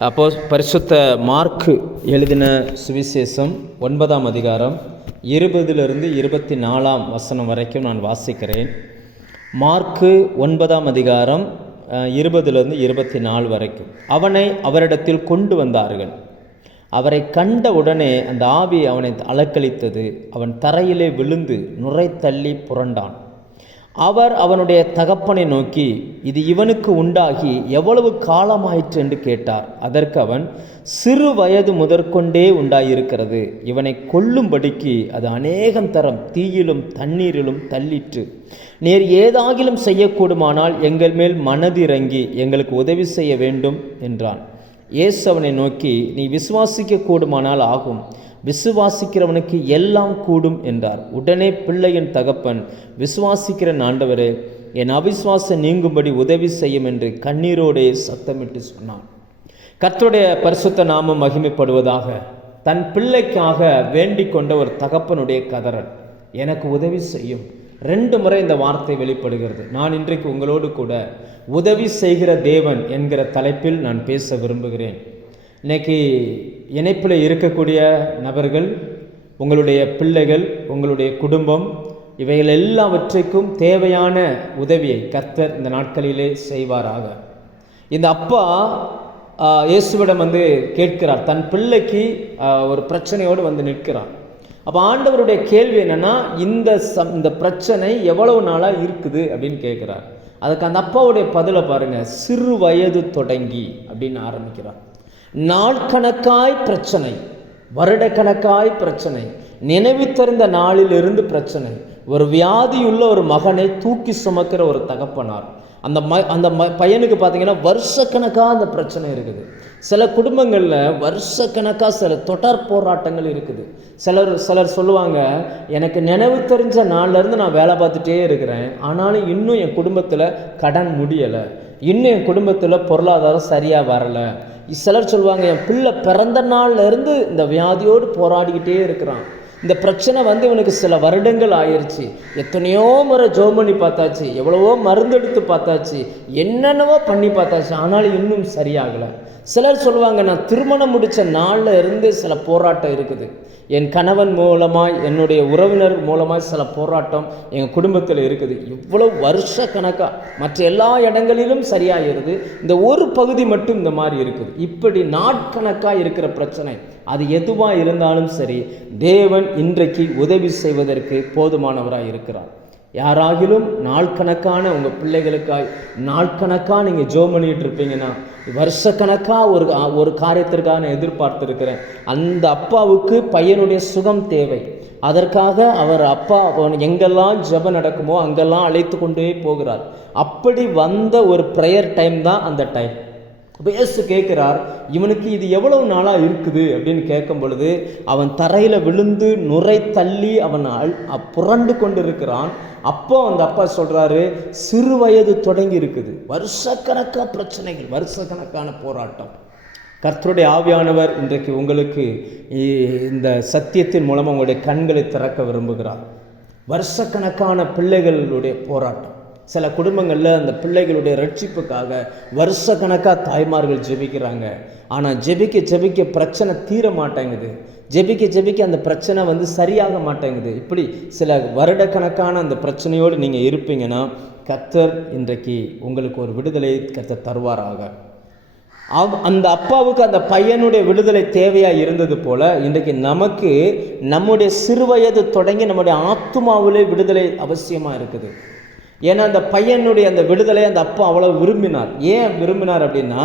அப்போ பரிசுத்த மார்க்கு எழுதின சுவிசேஷம் 9ஆம் அதிகாரம் 20 24 வரைக்கும் நான் வாசிக்கிறேன். மார்க்கு 9ஆம் அதிகாரம் 20 24 வரைக்கும். அவனை அவரிடத்தில் கொண்டு வந்தார்கள். அவரை கண்ட உடனே அந்த ஆவி அவனை அலக்களித்தது. அவன் தரையிலே விழுந்து நுரை தள்ளி புரண்டான். அவர் அவனுடைய தகப்பனை நோக்கி, இது இவனுக்கு உண்டாகி எவ்வளவு காலமாயிற்று என்று கேட்டார். அதற்கு அவன், சிறு வயது முதற்கொண்டே உண்டாயிருக்கிறது. இவனை கொல்லும்படிக்கு அது அநேகம் தரம் தீயிலும் தண்ணீரிலும் தள்ளிற்று. நீர் ஏதாகிலும் செய்யக்கூடுமானால் எங்கள் மேல் மனதிறங்கி எங்களுக்கு உதவி செய்ய வேண்டும் என்றான். இயேசு அவனை நோக்கி, நீ விசுவாசிக்க கூடுமானால் ஆகும், விசுவாசிக்கிறவனுக்கு எல்லாம் கூடும் என்றார். உடனே பிள்ளையின் தகப்பன், விசுவாசிக்கிற ஆண்டவரே, என் அவிசுவாசம் நீங்கும்படி உதவி செய்யும் என்று கண்ணீரோடே சத்தமிட்டு சொன்னான். கர்த்தருடைய பரிசுத்த நாமம் மகிமைப்படுவதாக. தன் பிள்ளைக்காக வேண்டிக் கொண்ட ஒரு தகப்பனுடைய கதறல், எனக்கு உதவி செய்யும். 2 முறை இந்த வார்த்தை வெளிப்படுகிறது. நான் இன்றைக்கு உங்களோடு கூட உதவி செய்கிற தேவன் என்கிற தலைப்பில் நான் பேச விரும்புகிறேன். இன்னைக்கு இணைப்பில் இருக்கக்கூடிய நபர்கள், உங்களுடைய பிள்ளைகள், உங்களுடைய குடும்பம், இவைகள் எல்லாவற்றுக்கும் தேவையான உதவியை கர்த்தர் இந்த நாட்களிலே செய்வாராக. இந்த அப்பா இயேசுவிடம் கேட்கிறார். தன் பிள்ளைக்கு ஒரு பிரச்சனையோடு நிற்கிறார். அப்போ ஆண்டவருடைய கேள்வி என்னன்னா, இந்த பிரச்சனை எவ்வளவு நாளாக இருக்குது அப்படின்னு கேட்குறார். அதுக்கு அந்த அப்பாவுடைய பதிலை பாருங்க. சிறு வயது தொடங்கி அப்படின்னு ஆரம்பிக்கிறார். நாட்கணக்காய் பிரச்சனை, வருடக்கணக்காய் பிரச்சனை, நினைவு தெரிந்த நாளிலிருந்து பிரச்சனை. ஒரு வியாதியுள்ள ஒரு மகனை தூக்கி சுமக்கிற ஒரு தகப்பனார். அந்த பையனுக்கு பார்த்தீங்கன்னா வருஷக்கணக்காக அந்த பிரச்சனை இருக்குது. சில குடும்பங்களில் வருஷக்கணக்காக சில தொடர் போராட்டங்கள் இருக்குது. சிலர் சொல்லுவாங்க, எனக்கு நினைவு தெரிஞ்ச நாள்லேருந்து நான் வேலை பார்த்துட்டே இருக்கிறேன், ஆனாலும் இன்னும் என் குடும்பத்தில் கடன் முடியலை, இன்னும் என் குடும்பத்தில் பொருளாதாரம் சரியாக வரலை. சிலர் சொல்லுவாங்க, என் பிள்ளை பிறந்த நாள்ல இருந்து இந்த வியாதியோடு போராடிக்கிட்டே இருக்கிறான், இந்த பிரச்சனை இவனுக்கு சில வருடங்கள் ஆயிடுச்சு, எத்தனையோ முறை ஜெபம் பண்ணி பார்த்தாச்சு, எவ்வளவோ மருந்தெடுத்து பார்த்தாச்சு, என்னென்னவோ பண்ணி பார்த்தாச்சு, ஆனாலும் இன்னும் சரியாகலை. சிலர் சொல்லுவாங்க, நான் திருமணம் முடித்த நாளில் இருந்து சில போராட்டம் இருக்குது, என் கணவன் மூலமாய், என்னுடைய உறவினர் மூலமாய் சில போராட்டம் எங்கள் குடும்பத்தில் இருக்குது. இவ்வளோ வருஷ கணக்காக மற்ற எல்லா இடங்களிலும் சரியாகிறது, இந்த ஒரு பகுதி மட்டும் இந்த மாதிரி இருக்குது. இப்படி நாட்கணக்காக இருக்கிற பிரச்சனை, அது எதுவாக இருந்தாலும் சரி, தேவன் இன்றைக்கு உதவி செய்வதற்கு போதுமானவராக இருக்கிறார். யாராகிலும் நாட்கணக்கான உங்கள் பிள்ளைகளுக்காய் நாட்கணக்காக நீங்கள் ஜெபம் பண்ணிகிட்டு இருப்பீங்கன்னா, வருஷக்கணக்காக ஒரு காரியத்திற்காக நான் எதிர்பார்த்துருக்கிறேன். அந்த அப்பாவுக்கு பையனுடைய சுகம் தேவை. அதற்காக அவர் அப்பா எங்கெல்லாம் ஜெபம் நடக்குமோ அங்கெல்லாம் அழைத்து கொண்டே போகிறார். அப்படி வந்த ஒரு ப்ரேயர் டைம் தான் அந்த டைம். இயேசு கேட்கிறார், இவனுக்கு இது எவ்வளவு நாளாக இருக்குது அப்படின்னு கேட்கும் பொழுது, அவன் தரையில் விழுந்து நுரை தள்ளி அவன் புரண்டு கொண்டு இருக்கிறான். அப்போ அந்த அப்பா சொல்றாரு, சிறு வயது தொடங்கி இருக்குது, வருஷக்கணக்கான பிரச்சனைகள், வருஷக்கணக்கான போராட்டம். கர்த்தருடைய ஆவியானவர் இன்றைக்கு உங்களுக்கு இந்த சத்தியத்தின் மூலமாக உங்களுடைய கண்களை திறக்க விரும்புகிறார். வருஷக்கணக்கான பிள்ளைகளுடைய போராட்டம். சில குடும்பங்களில் அந்த பிள்ளைகளுடைய ரட்சிப்புக்காக வருஷக்கணக்காக தாய்மார்கள் ஜெபிக்கிறாங்க. ஆனால் ஜெபிக்க பிரச்சனை தீர மாட்டேங்குது, ஜெபிக்க அந்த பிரச்சனை சரியாக மாட்டேங்குது. இப்படி சில வருடக்கணக்கான அந்த பிரச்சனையோடு நீங்கள் இருப்பீங்கன்னா, கர்த்தர் இன்றைக்கு உங்களுக்கு ஒரு விடுதலை கர்த்தர் தருவாராக. அந்த அப்பாவுக்கு அந்த பையனுடைய விடுதலை தேவையாக இருந்தது போல, இன்றைக்கு நமக்கு நம்முடைய சிறுவயது தொடங்கி நம்முடைய ஆத்துமாவிலே விடுதலை அவசியமாக இருக்குது. ஏன்னா அந்த பையனுடைய அந்த விடுதலை அந்த அப்பா அவ்வளோ விரும்பினார். ஏன் விரும்பினார் அப்படின்னா,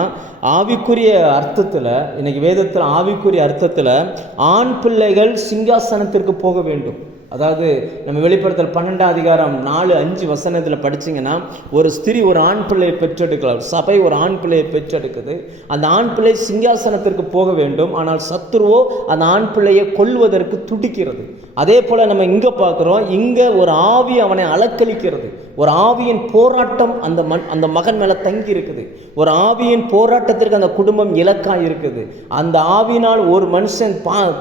ஆவிக்குரிய அர்த்தத்தில், இன்னைக்கு வேதத்தில் ஆவிக்குரிய அர்த்தத்தில் ஆண் பிள்ளைகள் சிங்காசனத்திற்கு போக வேண்டும். அதாவது நம்ம வெளிப்படுத்தல் 12ஆம் அதிகாரம் 4-5 படிச்சிங்கன்னா, ஒரு ஸ்திரீ ஒரு ஆண் பிள்ளையை பெற்றெடுக்கலாம், சபை ஒரு ஆண் பிள்ளையை பெற்றெடுக்குது. அந்த ஆண் பிள்ளை சிங்காசனத்திற்கு போக வேண்டும், ஆனால் சத்துருவோ அந்த ஆண் பிள்ளையை கொல்வதற்கு துடிக்கிறது. அதே போல் நம்ம இங்கே பார்க்குறோம், இங்கே ஒரு ஆவி அவனை அலக்களிக்கிறது. ஒரு ஆவியின் போராட்டம் அந்த மகன் மேலே தங்கி இருக்குது. ஒரு ஆவியின் போராட்டத்திற்கு அந்த குடும்பம் இலக்காக இருக்குது. அந்த ஆவியினால் ஒரு மனுஷன்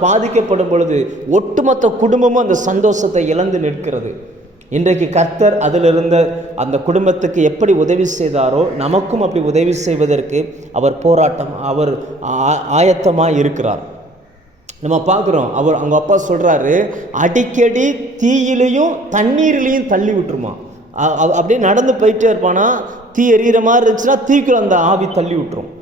பாதிக்கப்படும் பொழுது ஒட்டுமொத்த குடும்பமும் அந்த சந்தோஷத்தை இழந்து நிற்கிறது. இன்றைக்கு கர்த்தர் அதிலிருந்த அந்த குடும்பத்துக்கு எப்படி உதவி செய்தாரோ நமக்கும் அப்படி உதவி செய்வதற்கு அவர் ஆயத்தமாக இருக்கிறார். நம்ம பார்க்குறோம், அவங்க அப்பா சொல்கிறாரு, அடிக்கடி தீயிலையும் தண்ணீர்லையும் தள்ளி விட்டுருமா. அப்படியே நடந்து போயிட்டே இருப்பானா, தீ எரியிற மாதிரி இருந்துச்சுன்னா தீக்குள்ள அந்த ஆவி தள்ளி விட்டுரும்,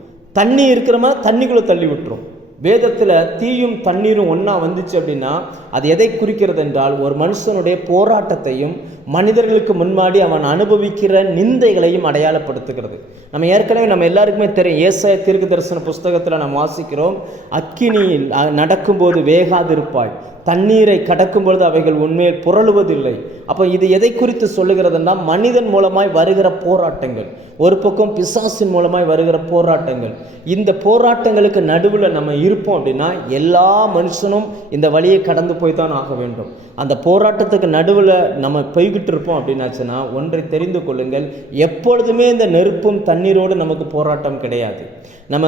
தண்ணி இருக்கிற மாதிரி தண்ணிக்குள்ளே தள்ளி விட்டுரும். வேதத்தில் தீயும் தண்ணீரும் ஒன்றா வந்துச்சு அப்படின்னா அது எதை குறிக்கிறது என்றால் ஒரு மனுஷனுடைய போராட்டத்தையும் மனிதர்களுக்கு முன்னாடி அவன் அனுபவிக்கிற நிந்தைகளையும் அடையாளப்படுத்துகிறது. நம்ம எல்லாருக்குமே தெரியும், ஏசாயா தீர்க்க தரிசன புஸ்தகத்தில் நாம் வாசிக்கிறோம், அக்கினியில் நடக்கும்போது வேகாதிருப்பாய், தண்ணீரை கடக்கும் பொழுது அவைகள் உண்மையில் புரளுவதில்லை. அப்போ இது எதை குறித்து சொல்லுகிறதுனா மனிதன் மூலமாய் வருகிற போராட்டங்கள், ஒரு பக்கம் பிசாசின் மூலமாய் வருகிற போராட்டங்கள். இந்த போராட்டங்களுக்கு நடுவில் நம்ம இருப்போம் அப்படின்னா எல்லா மனுஷனும் இந்த வழியை கடந்து போய் தான் ஆக வேண்டும். அந்த போராட்டத்துக்கு நடுவில் நம்ம போய்கிட்டு இருப்போம் அப்படின்னாச்சுன்னா ஒன்றை தெரிந்து கொள்ளுங்கள், எப்பொழுதுமே இந்த நெருப்பும் தண்ணீரோடு நமக்கு போராட்டம் கிடையாது. நம்ம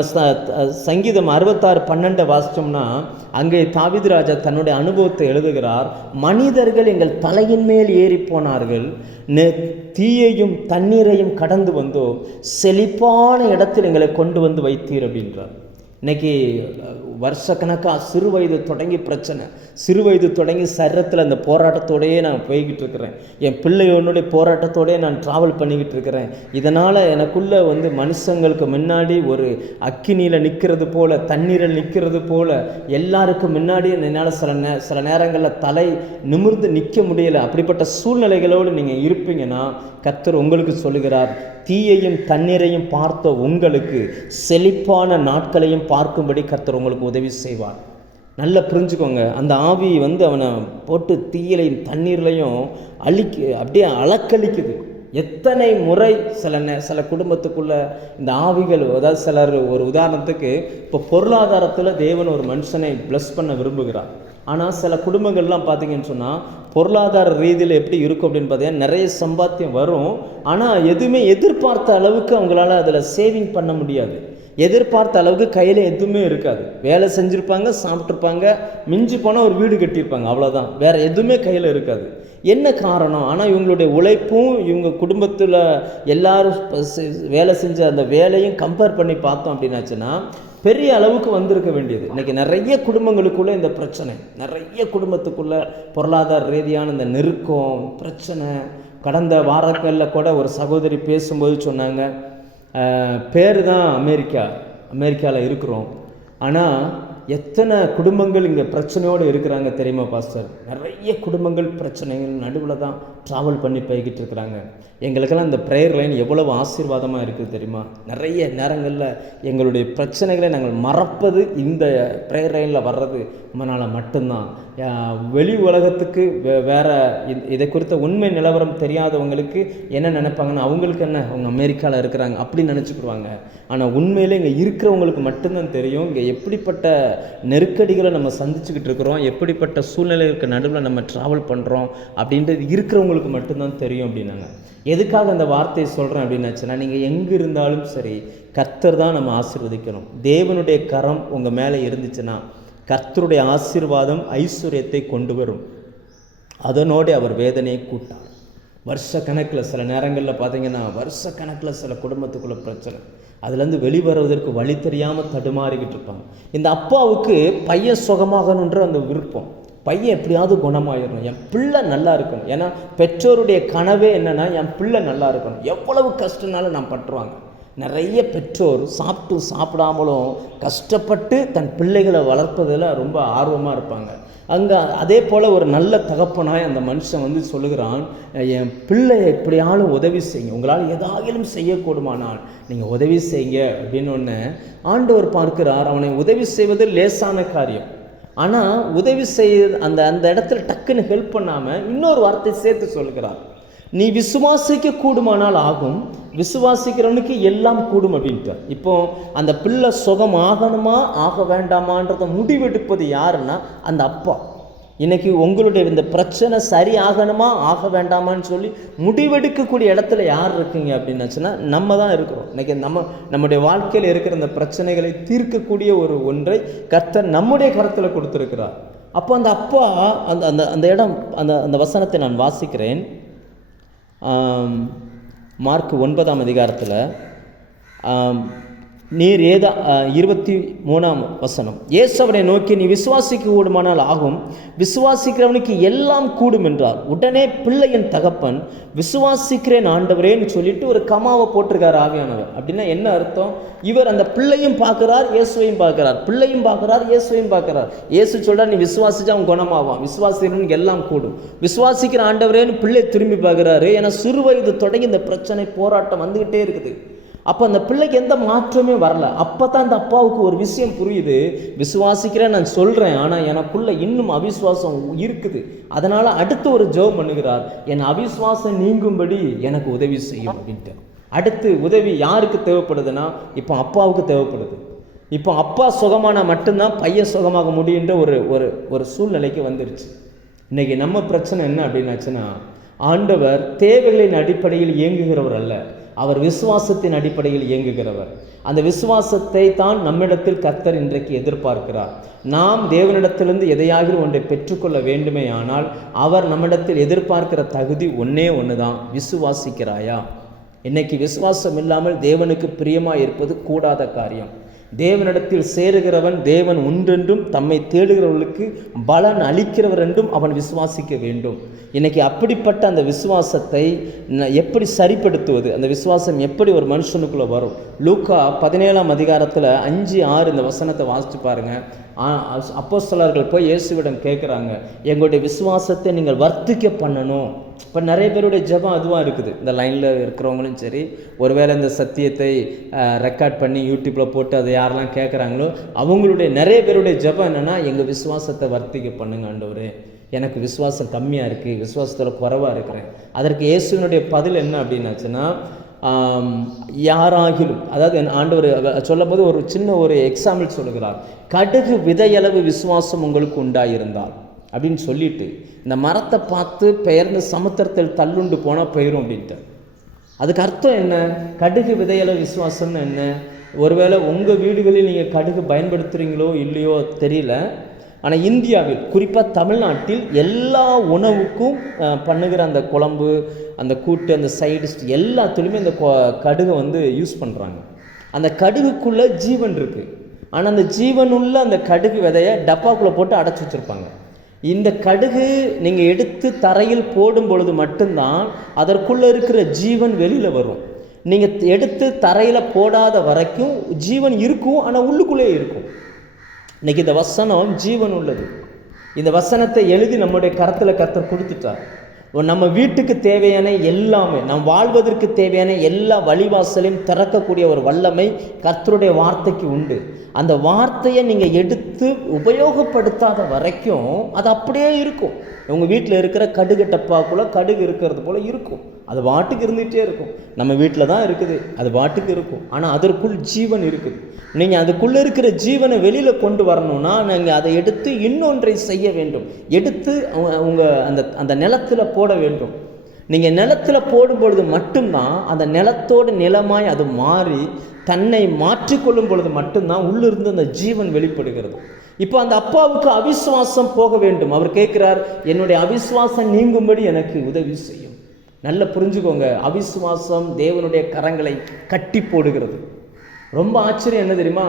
சங்கீதம் 66:12 வாசித்தோம்னா அங்கே தாவீது ராஜா தன்னுடைய அனுபவத்தை எழுதுகிறார். மனிதர்கள் எங்கள் தலையின் மேல் ஏறி போனார்கள், தீயையும் தண்ணீரையும் கடந்து வந்தோம், செழிப்பான இடத்தில் எங்களை கொண்டு வந்து வைத்தீர் அப்படின்றார். இன்னைக்கு வருஷக்கணக்காக சிறு வயது தொடங்கி பிரச்சனை, சிறு வயது தொடங்கி சரீரத்தில் அந்த போராட்டத்தோடையே நான் போய்கிட்டு இருக்கிறேன். என் பிள்ளையோனுடைய போராட்டத்தோடையே நான் ட்ராவல் பண்ணிக்கிட்டு இருக்கிறேன். இதனால் எனக்குள்ளே மனுஷங்களுக்கு முன்னாடி ஒரு அக்கினியில் நிற்கிறது போல், தண்ணீரில் நிற்கிறது போல், எல்லாருக்கும் முன்னாடி என்னால் சில நேரங்களில் தலை நிமிர்ந்து நிற்க முடியலை. அப்படிப்பட்ட சூழ்நிலைகளோடு நீங்கள் இருப்பீங்கன்னா கர்த்தர் உங்களுக்கு சொல்லுகிறார், தீயையும் தண்ணீரையும் பார்த்த உங்களுக்கு செழிப்பான நாட்களையும் பார்க்கும்படி கர்த்தர் உங்களுக்கு உதவி செய்வார். நல்லா புரிஞ்சுக்கோங்க, அந்த ஆவி அவனை போட்டு தீயிலையும் தண்ணீர்லையும் அப்படியே அலக்களிக்குது. எத்தனை முறை சில குடும்பத்துக்குள்ள இந்த ஆவிகள், அதாவது சிலர், ஒரு உதாரணத்துக்கு இப்போ பொருளாதாரத்தில் தேவன் ஒரு மனுஷனை பிளஸ் பண்ண விரும்புகிறார். ஆனால் சில குடும்பங்கள்லாம் பார்த்தீங்கன்னு சொன்னால் பொருளாதார ரீதியில் எப்படி இருக்கும் அப்படின்னு பார்த்தீங்கன்னா நிறைய சம்பாத்தியம் வரும், ஆனால் எதுவுமே எதிர்பார்த்த அளவுக்கு அவங்களால அதில் சேவிங் பண்ண முடியாது. எதிர்பார்த்த அளவுக்கு கையில் எதுவுமே இருக்காது. வேலை செஞ்சுருப்பாங்க, சாப்பிட்ருப்பாங்க, மிஞ்சி போனால் ஒரு வீடு கட்டியிருப்பாங்க, அவ்வளோதான். வேறு எதுவுமே கையில் இருக்காது. என்ன காரணம்? ஆனால் இவங்களுடைய உழைப்பும் இவங்க குடும்பத்தில் எல்லாரும் வேலை செஞ்ச அந்த வேலையும் கம்பேர் பண்ணி பார்த்தோம் அப்படின்னாச்சுன்னா பெரிய அளவுக்கு வந்திருக்க வேண்டியது. இன்றைக்கி நிறைய குடும்பங்களுக்குள்ளே இந்த பிரச்சனை, நிறைய குடும்பத்துக்குள்ளே பொருளாதார ரீதியான இந்த நெருக்கம் பிரச்சனை. கடந்த வாரங்களில் கூட ஒரு சகோதரி பேசும்போது சொன்னாங்க, பேர் தான் அமெரிக்காவில் இருக்கிறோம், ஆனால் எத்தனை குடும்பங்கள் இங்கே பிரச்சனையோடு இருக்கிறாங்க தெரியுமா பாஸ்டர்? நிறைய குடும்பங்கள் பிரச்சனைகள் நடுவில் தான் ட்ராவல் பண்ணி போய்கிட்டு இருக்கிறாங்க. எங்களுக்கெல்லாம் இந்த ப்ரேயர் லைன் எவ்வளவு ஆசீர்வாதமாக இருக்குது தெரியுமா? நிறைய நேரங்களில் எங்களுடைய பிரச்சனைகளை நாங்கள் மறப்பது இந்த ப்ரேயர் லைனில் வர்றது நம்மளால் மட்டும்தான். வெளி உலகத்துக்கு வேறு இதை குறித்த உண்மை நிலவரம் தெரியாதவங்களுக்கு என்ன நினைப்பாங்கன்னா, அவங்களுக்கு என்ன, அவங்க அமெரிக்காவில் இருக்கிறாங்க அப்படின்னு நினச்சிக்கிடுவாங்க. ஆனால் உண்மையிலே இங்கே இருக்கிறவங்களுக்கு மட்டும்தான் தெரியும் இங்கே எப்படிப்பட்ட நெருக்கடிகளை நம்ம சந்திச்சுக்கிட்டு இருக்கிறோம், எப்படிப்பட்ட சூழ்நிலைகளுக்கு நடுவில் நம்ம ட்ராவல் பண்ணுறோம் அப்படின்றது இருக்கிறவங்களுக்கு மட்டும்தான் தெரியும் அப்படின்னாங்க. எதுக்காக அந்த வார்த்தையை சொல்கிறேன் அப்படின்னாச்சுன்னா, நீங்கள் எங்கே இருந்தாலும் சரி கர்த்தர் தான் நம்ம ஆசீர்வதிக்கணும். தேவனுடைய கரம் உங்கள் மேலே இருந்துச்சுன்னா கர்த்தருடைய ஆசீர்வாதம் ஐஸ்வர்யத்தை கொண்டு வரும். அதனோடு அவர் வேதனையை கூட்டார். வருஷக்கணக்கில் சில நேரங்களில் பார்த்தீங்கன்னா வருஷக்கணக்கில் சில குடும்பத்துக்குள்ள பிரச்சனை, அதுலேருந்து வெளிவருவதற்கு வழி தெரியாமல் தடுமாறிக்கிட்டு இருப்பாங்க. இந்த அப்பாவுக்கு பையன் சுகமாகணுன்ற அந்த விருப்பம், பையன் எப்படியாவது குணமாயிடணும், என் பிள்ளை நல்லா இருக்கணும். ஏன்னா பெற்றோருடைய கனவே என்னென்னா என் பிள்ளை நல்லா இருக்கணும். எவ்வளவு கஷ்டனாலும் நான் பற்றுவாங்க. நிறைய பெற்றோர் சாப்பிடாமலும் கஷ்டப்பட்டு தன் பிள்ளைகளை வளர்ப்பதில் ரொம்ப ஆர்வமாக இருப்பாங்க. அங்கே அதே போல் ஒரு நல்ல தகப்பனாய் அந்த மனுஷன் சொல்லுகிறான், என் பிள்ளை எப்படியாலும் உதவி செய்யுங்க, உங்களால் எதாகிலும் செய்யக்கூடுமானால் நீங்கள் உதவி செய்யுங்க அப்படின்னு ஒன்று ஆண்டவர் பார்க்கிறார். அவனை உதவி செய்வது லேசான காரியம். ஆனால் உதவி செய்ய அந்த இடத்துல டக்குன்னு ஹெல்ப் பண்ணாமல் இன்னொரு வார்த்தை சேர்த்து சொல்கிறார், நீ விசுவாசிக்க கூடுமானால் ஆகும், விசுவாசிக்கிறவனுக்கு எல்லாம் கூடும் அப்படின்ட்டு. இப்போ அந்த பிள்ளை சுகம் ஆகணுமா ஆக வேண்டாமான்றதை முடிவெடுப்பது யாருன்னா அந்த அப்பா. இன்னைக்கு உங்களுடைய இந்த பிரச்சனை சரி ஆகணுமா ஆக வேண்டாமான்னு சொல்லி முடிவெடுக்கக்கூடிய இடத்துல யார் இருக்கீங்க அப்படின்னாச்சுன்னா நம்ம தான் இருக்கிறோம். இன்னைக்கு நம்முடைய வாழ்க்கையில் இருக்கிற இந்த பிரச்சனைகளை தீர்க்கக்கூடிய ஒன்றை கர்த்தர் நம்முடைய கருத்தில் கொடுத்துருக்கிறார். அப்போ அந்த அப்பா அந்த இடம் அந்த வசனத்தை நான் வாசிக்கிறேன். மார்க் 9ஆம் அதிகாரத்தில் நீர் 23ஆம் வசனம், இயேசு அவரை நோக்கி, நீ விசுவாசிக்க கூடுமானால் ஆகும், விசுவாசிக்கிறவனுக்கு எல்லாம் கூடும் என்றார். உடனே பிள்ளையின் தகப்பன், விசுவாசிக்கிறேன் ஆண்டவரேன்னு சொல்லிட்டு ஒரு கமாவை போட்டிருக்கார் ஆவியானவர். அப்படின்னா என்ன அர்த்தம்? இவர் அந்த பிள்ளையும் பார்க்கிறார், இயேசுவையும் பார்க்கிறார், பிள்ளையும் பார்க்கிறார், இயேசுவையும் பார்க்கிறார். இயேசு சொல்றார், நீ விசுவாசிச்சா அவன் குணமாவான், விசுவாசிக்கிறவனுக்கு எல்லாம் கூடும். விசுவாசிக்கிற ஆண்டவரேன்னு பிள்ளை திரும்பி பார்க்கிறாரு. ஏன்னா சிறு வயது தொடங்கி இந்த பிரச்சனை போராட்டம் வந்துகிட்டே இருக்குது. அப்போ அந்த பிள்ளைக்கு எந்த மாற்றமே வரல. அப்போ தான் அந்த அப்பாவுக்கு ஒரு விஷயம் புரியுது, விசுவாசிக்கிறேன் நான் சொல்கிறேன், ஆனால் எனக்குள்ள இன்னும் அவிசுவாசம் இருக்குது. அதனால் அடுத்து ஒரு ஜெபம் பண்ணுகிறார், என் அவிசுவாசம் நீங்கும்படி எனக்கு உதவி செய்யும் அப்படின்ட்டு. அடுத்து உதவி யாருக்கு தேவைப்படுதுன்னா, இப்போ அப்பாவுக்கு தேவைப்படுது. இப்போ அப்பா சுகமான மட்டும்தான் பையன் சுகமாக முடியுன்ற ஒரு சூழ்நிலைக்கு வந்துருச்சு. இன்றைக்கி நம்ம பிரச்சனை என்ன அப்படின்னாச்சுன்னா, ஆண்டவர் தேவைகளின் அடிப்படையில் இயங்குகிறவர் அல்ல, அவர் விசுவாசத்தின் அடிப்படையில் இயங்குகிறவர். அந்த விசுவாசத்தை தான் நம்மிடத்தில் கர்த்தர் இன்றைக்கு எதிர்பார்க்கிறார். நாம் தேவனிடத்திலிருந்து எதையாகிலும் ஒன்றை பெற்றுக்கொள்ள வேண்டுமே ஆனால் அவர் நம்மிடத்தில் எதிர்பார்க்கிற தகுதி ஒன்று தான், விசுவாசிக்கிறாயா? இன்னைக்கு விசுவாசம் இல்லாமல் தேவனுக்கு பிரியமாக இருப்பது கூடாத காரியம். தேவனிடத்தில் சேருகிறவன் தேவன் ஒன்றென்றும் தம்மை தேடுகிறவர்களுக்கு பலன் அளிக்கிறவர் என்றும் அவன் விசுவாசிக்க வேண்டும். இன்னைக்கு அப்படிப்பட்ட அந்த விசுவாசத்தை எப்படி சரிப்படுத்துவது? அந்த விசுவாசம் எப்படி ஒரு மனுஷனுக்குள்ளே வரும்? லூக்கா 17ஆம் அதிகாரத்தில் 5-6 இந்த வசனத்தை வாசித்து பாருங்க. அப்போஸ்தலர்கள் போய் இயேசுவிடம் கேட்குறாங்க, எங்களுடைய விசுவாசத்தை நீங்கள் வர்த்திக்க பண்ணணும். இப்போ நிறைய பேருடைய ஜெபம் அதுவாக இருக்குது. இந்த லைனில் இருக்கிறவங்களும் சரி, ஒருவேளை இந்த சத்தியத்தை ரெக்கார்ட் பண்ணி யூடியூப்பில் போட்டு அதை யாரெல்லாம் கேட்குறாங்களோ அவங்களுடைய நிறைய பேருடைய ஜெபம் என்னென்னா, எங்கள் விசுவாசத்தை வர்த்திக்க பண்ணுங்க ஆண்டவரே, எனக்கு விசுவாசம் கம்மியாக இருக்குது, விசுவாசத்தில் குறைவாக இருக்கிறேன். அதற்கு இயேசுவினுடைய பதில் என்ன அப்படின்னாச்சுன்னா, யாராகிலும், அதாவது ஆண்டவர் சொல்லும் போது ஒரு சின்ன எக்ஸாம்பிள் சொல்லுகிறார். கடுகு விதையளவு விசுவாசம் உங்களுக்கு உண்டாயிருந்தால் அப்படின்னு சொல்லிட்டு, இந்த மரத்தை பார்த்து பெயர்ந்து சமுத்திரத்தில் தள்ளுண்டு போனால் பெயரும் அப்படின்ட்டு. அதுக்கு அர்த்தம் என்ன? கடுகு விதையளவு விசுவாசம்னு என்ன? ஒருவேளை உங்கள் வீடுகளில் நீங்கள் கடுகு பயன்படுத்துகிறீங்களோ இல்லையோ தெரியல, ஆனால் இந்தியாவில் குறிப்பாக தமிழ்நாட்டில் எல்லா உணவுக்கும் பண்ணுகிற அந்த குழம்பு, அந்த கூட்டு, அந்த சைடிஷ் எல்லாத்துலேயுமே இந்த கடுகை யூஸ் பண்ணுறாங்க. அந்த கடுகுக்குள்ளே ஜீவன் இருக்குது. ஆனால் அந்த ஜீவனுள்ள அந்த கடுகு விதையை டப்பாக்குள்ளே போட்டு அடைச்சி வச்சுருப்பாங்க. இந்த கடுகு நீங்கள் எடுத்து தரையில் போடும் பொழுது மட்டும்தான் அதற்குள்ளே இருக்கிற ஜீவன் வெளியில் வரும். நீங்கள் எடுத்து தரையில் போடாத வரைக்கும் ஜீவன் இருக்கும், ஆனால் உள்ளுக்குள்ளே இருக்கும். இன்னைக்கு இந்த வசனம் ஜீவன் உள்ளது. இந்த வசனத்தை எழுதி நம்முடைய கரத்தில் கர்த்தர் கொடுத்துட்டார். நம்ம வீட்டுக்கு தேவையான எல்லாமே, நம் வாழ்வதற்கு தேவையான எல்லா வழிவாசலையும் திறக்கக்கூடிய ஒரு வல்லமை கர்த்தருடைய வார்த்தைக்கு உண்டு. அந்த வார்த்தையை நீங்கள் எடுத்து உபயோகப்படுத்தாத வரைக்கும் அது அப்படியே இருக்கும். உங்கள் வீட்டில் இருக்கிற கடுகு டப்பாக்குள்ளே கடுகு இருக்கிறது போல் இருக்கும். அது வாட்டுக்கு இருந்துகிட்டே இருக்கும். நம்ம வீட்டில் தான் இருக்குது, அது வாட்டுக்கு இருக்கும். ஆனால் அதற்குள் ஜீவன் இருக்குது. நீங்கள் அதுக்குள்ளே இருக்கிற ஜீவனை வெளியில் கொண்டு வரணும்னா நீங்கள் அதை எடுத்து இன்னொன்றை செய்ய வேண்டும். எடுத்து அந்த நிலத்தில் போட வேண்டும். நீங்கள் நிலத்தில் போடும் பொழுது மட்டும்தான் அந்த நிலத்தோடு நிலமாய் அது மாறி தன்னை மாற்றிக்கொள்ளும் பொழுது மட்டும்தான் உள்ளிருந்து அந்த ஜீவன் வெளிப்படுகிறது. இப்போ அந்த அப்பாவுக்கு அவிசுவாசம் போக வேண்டும். அவர் கேட்கிறார், என்னுடைய அவிசுவாசம் நீங்கும்படி எனக்கு உதவி செய்யும். நல்லா புரிஞ்சுக்கோங்க, அவிசுவாசம் தேவனுடைய கரங்களை கட்டி போடுகிறது. ரொம்ப ஆச்சரியம் என்ன தெரியுமா?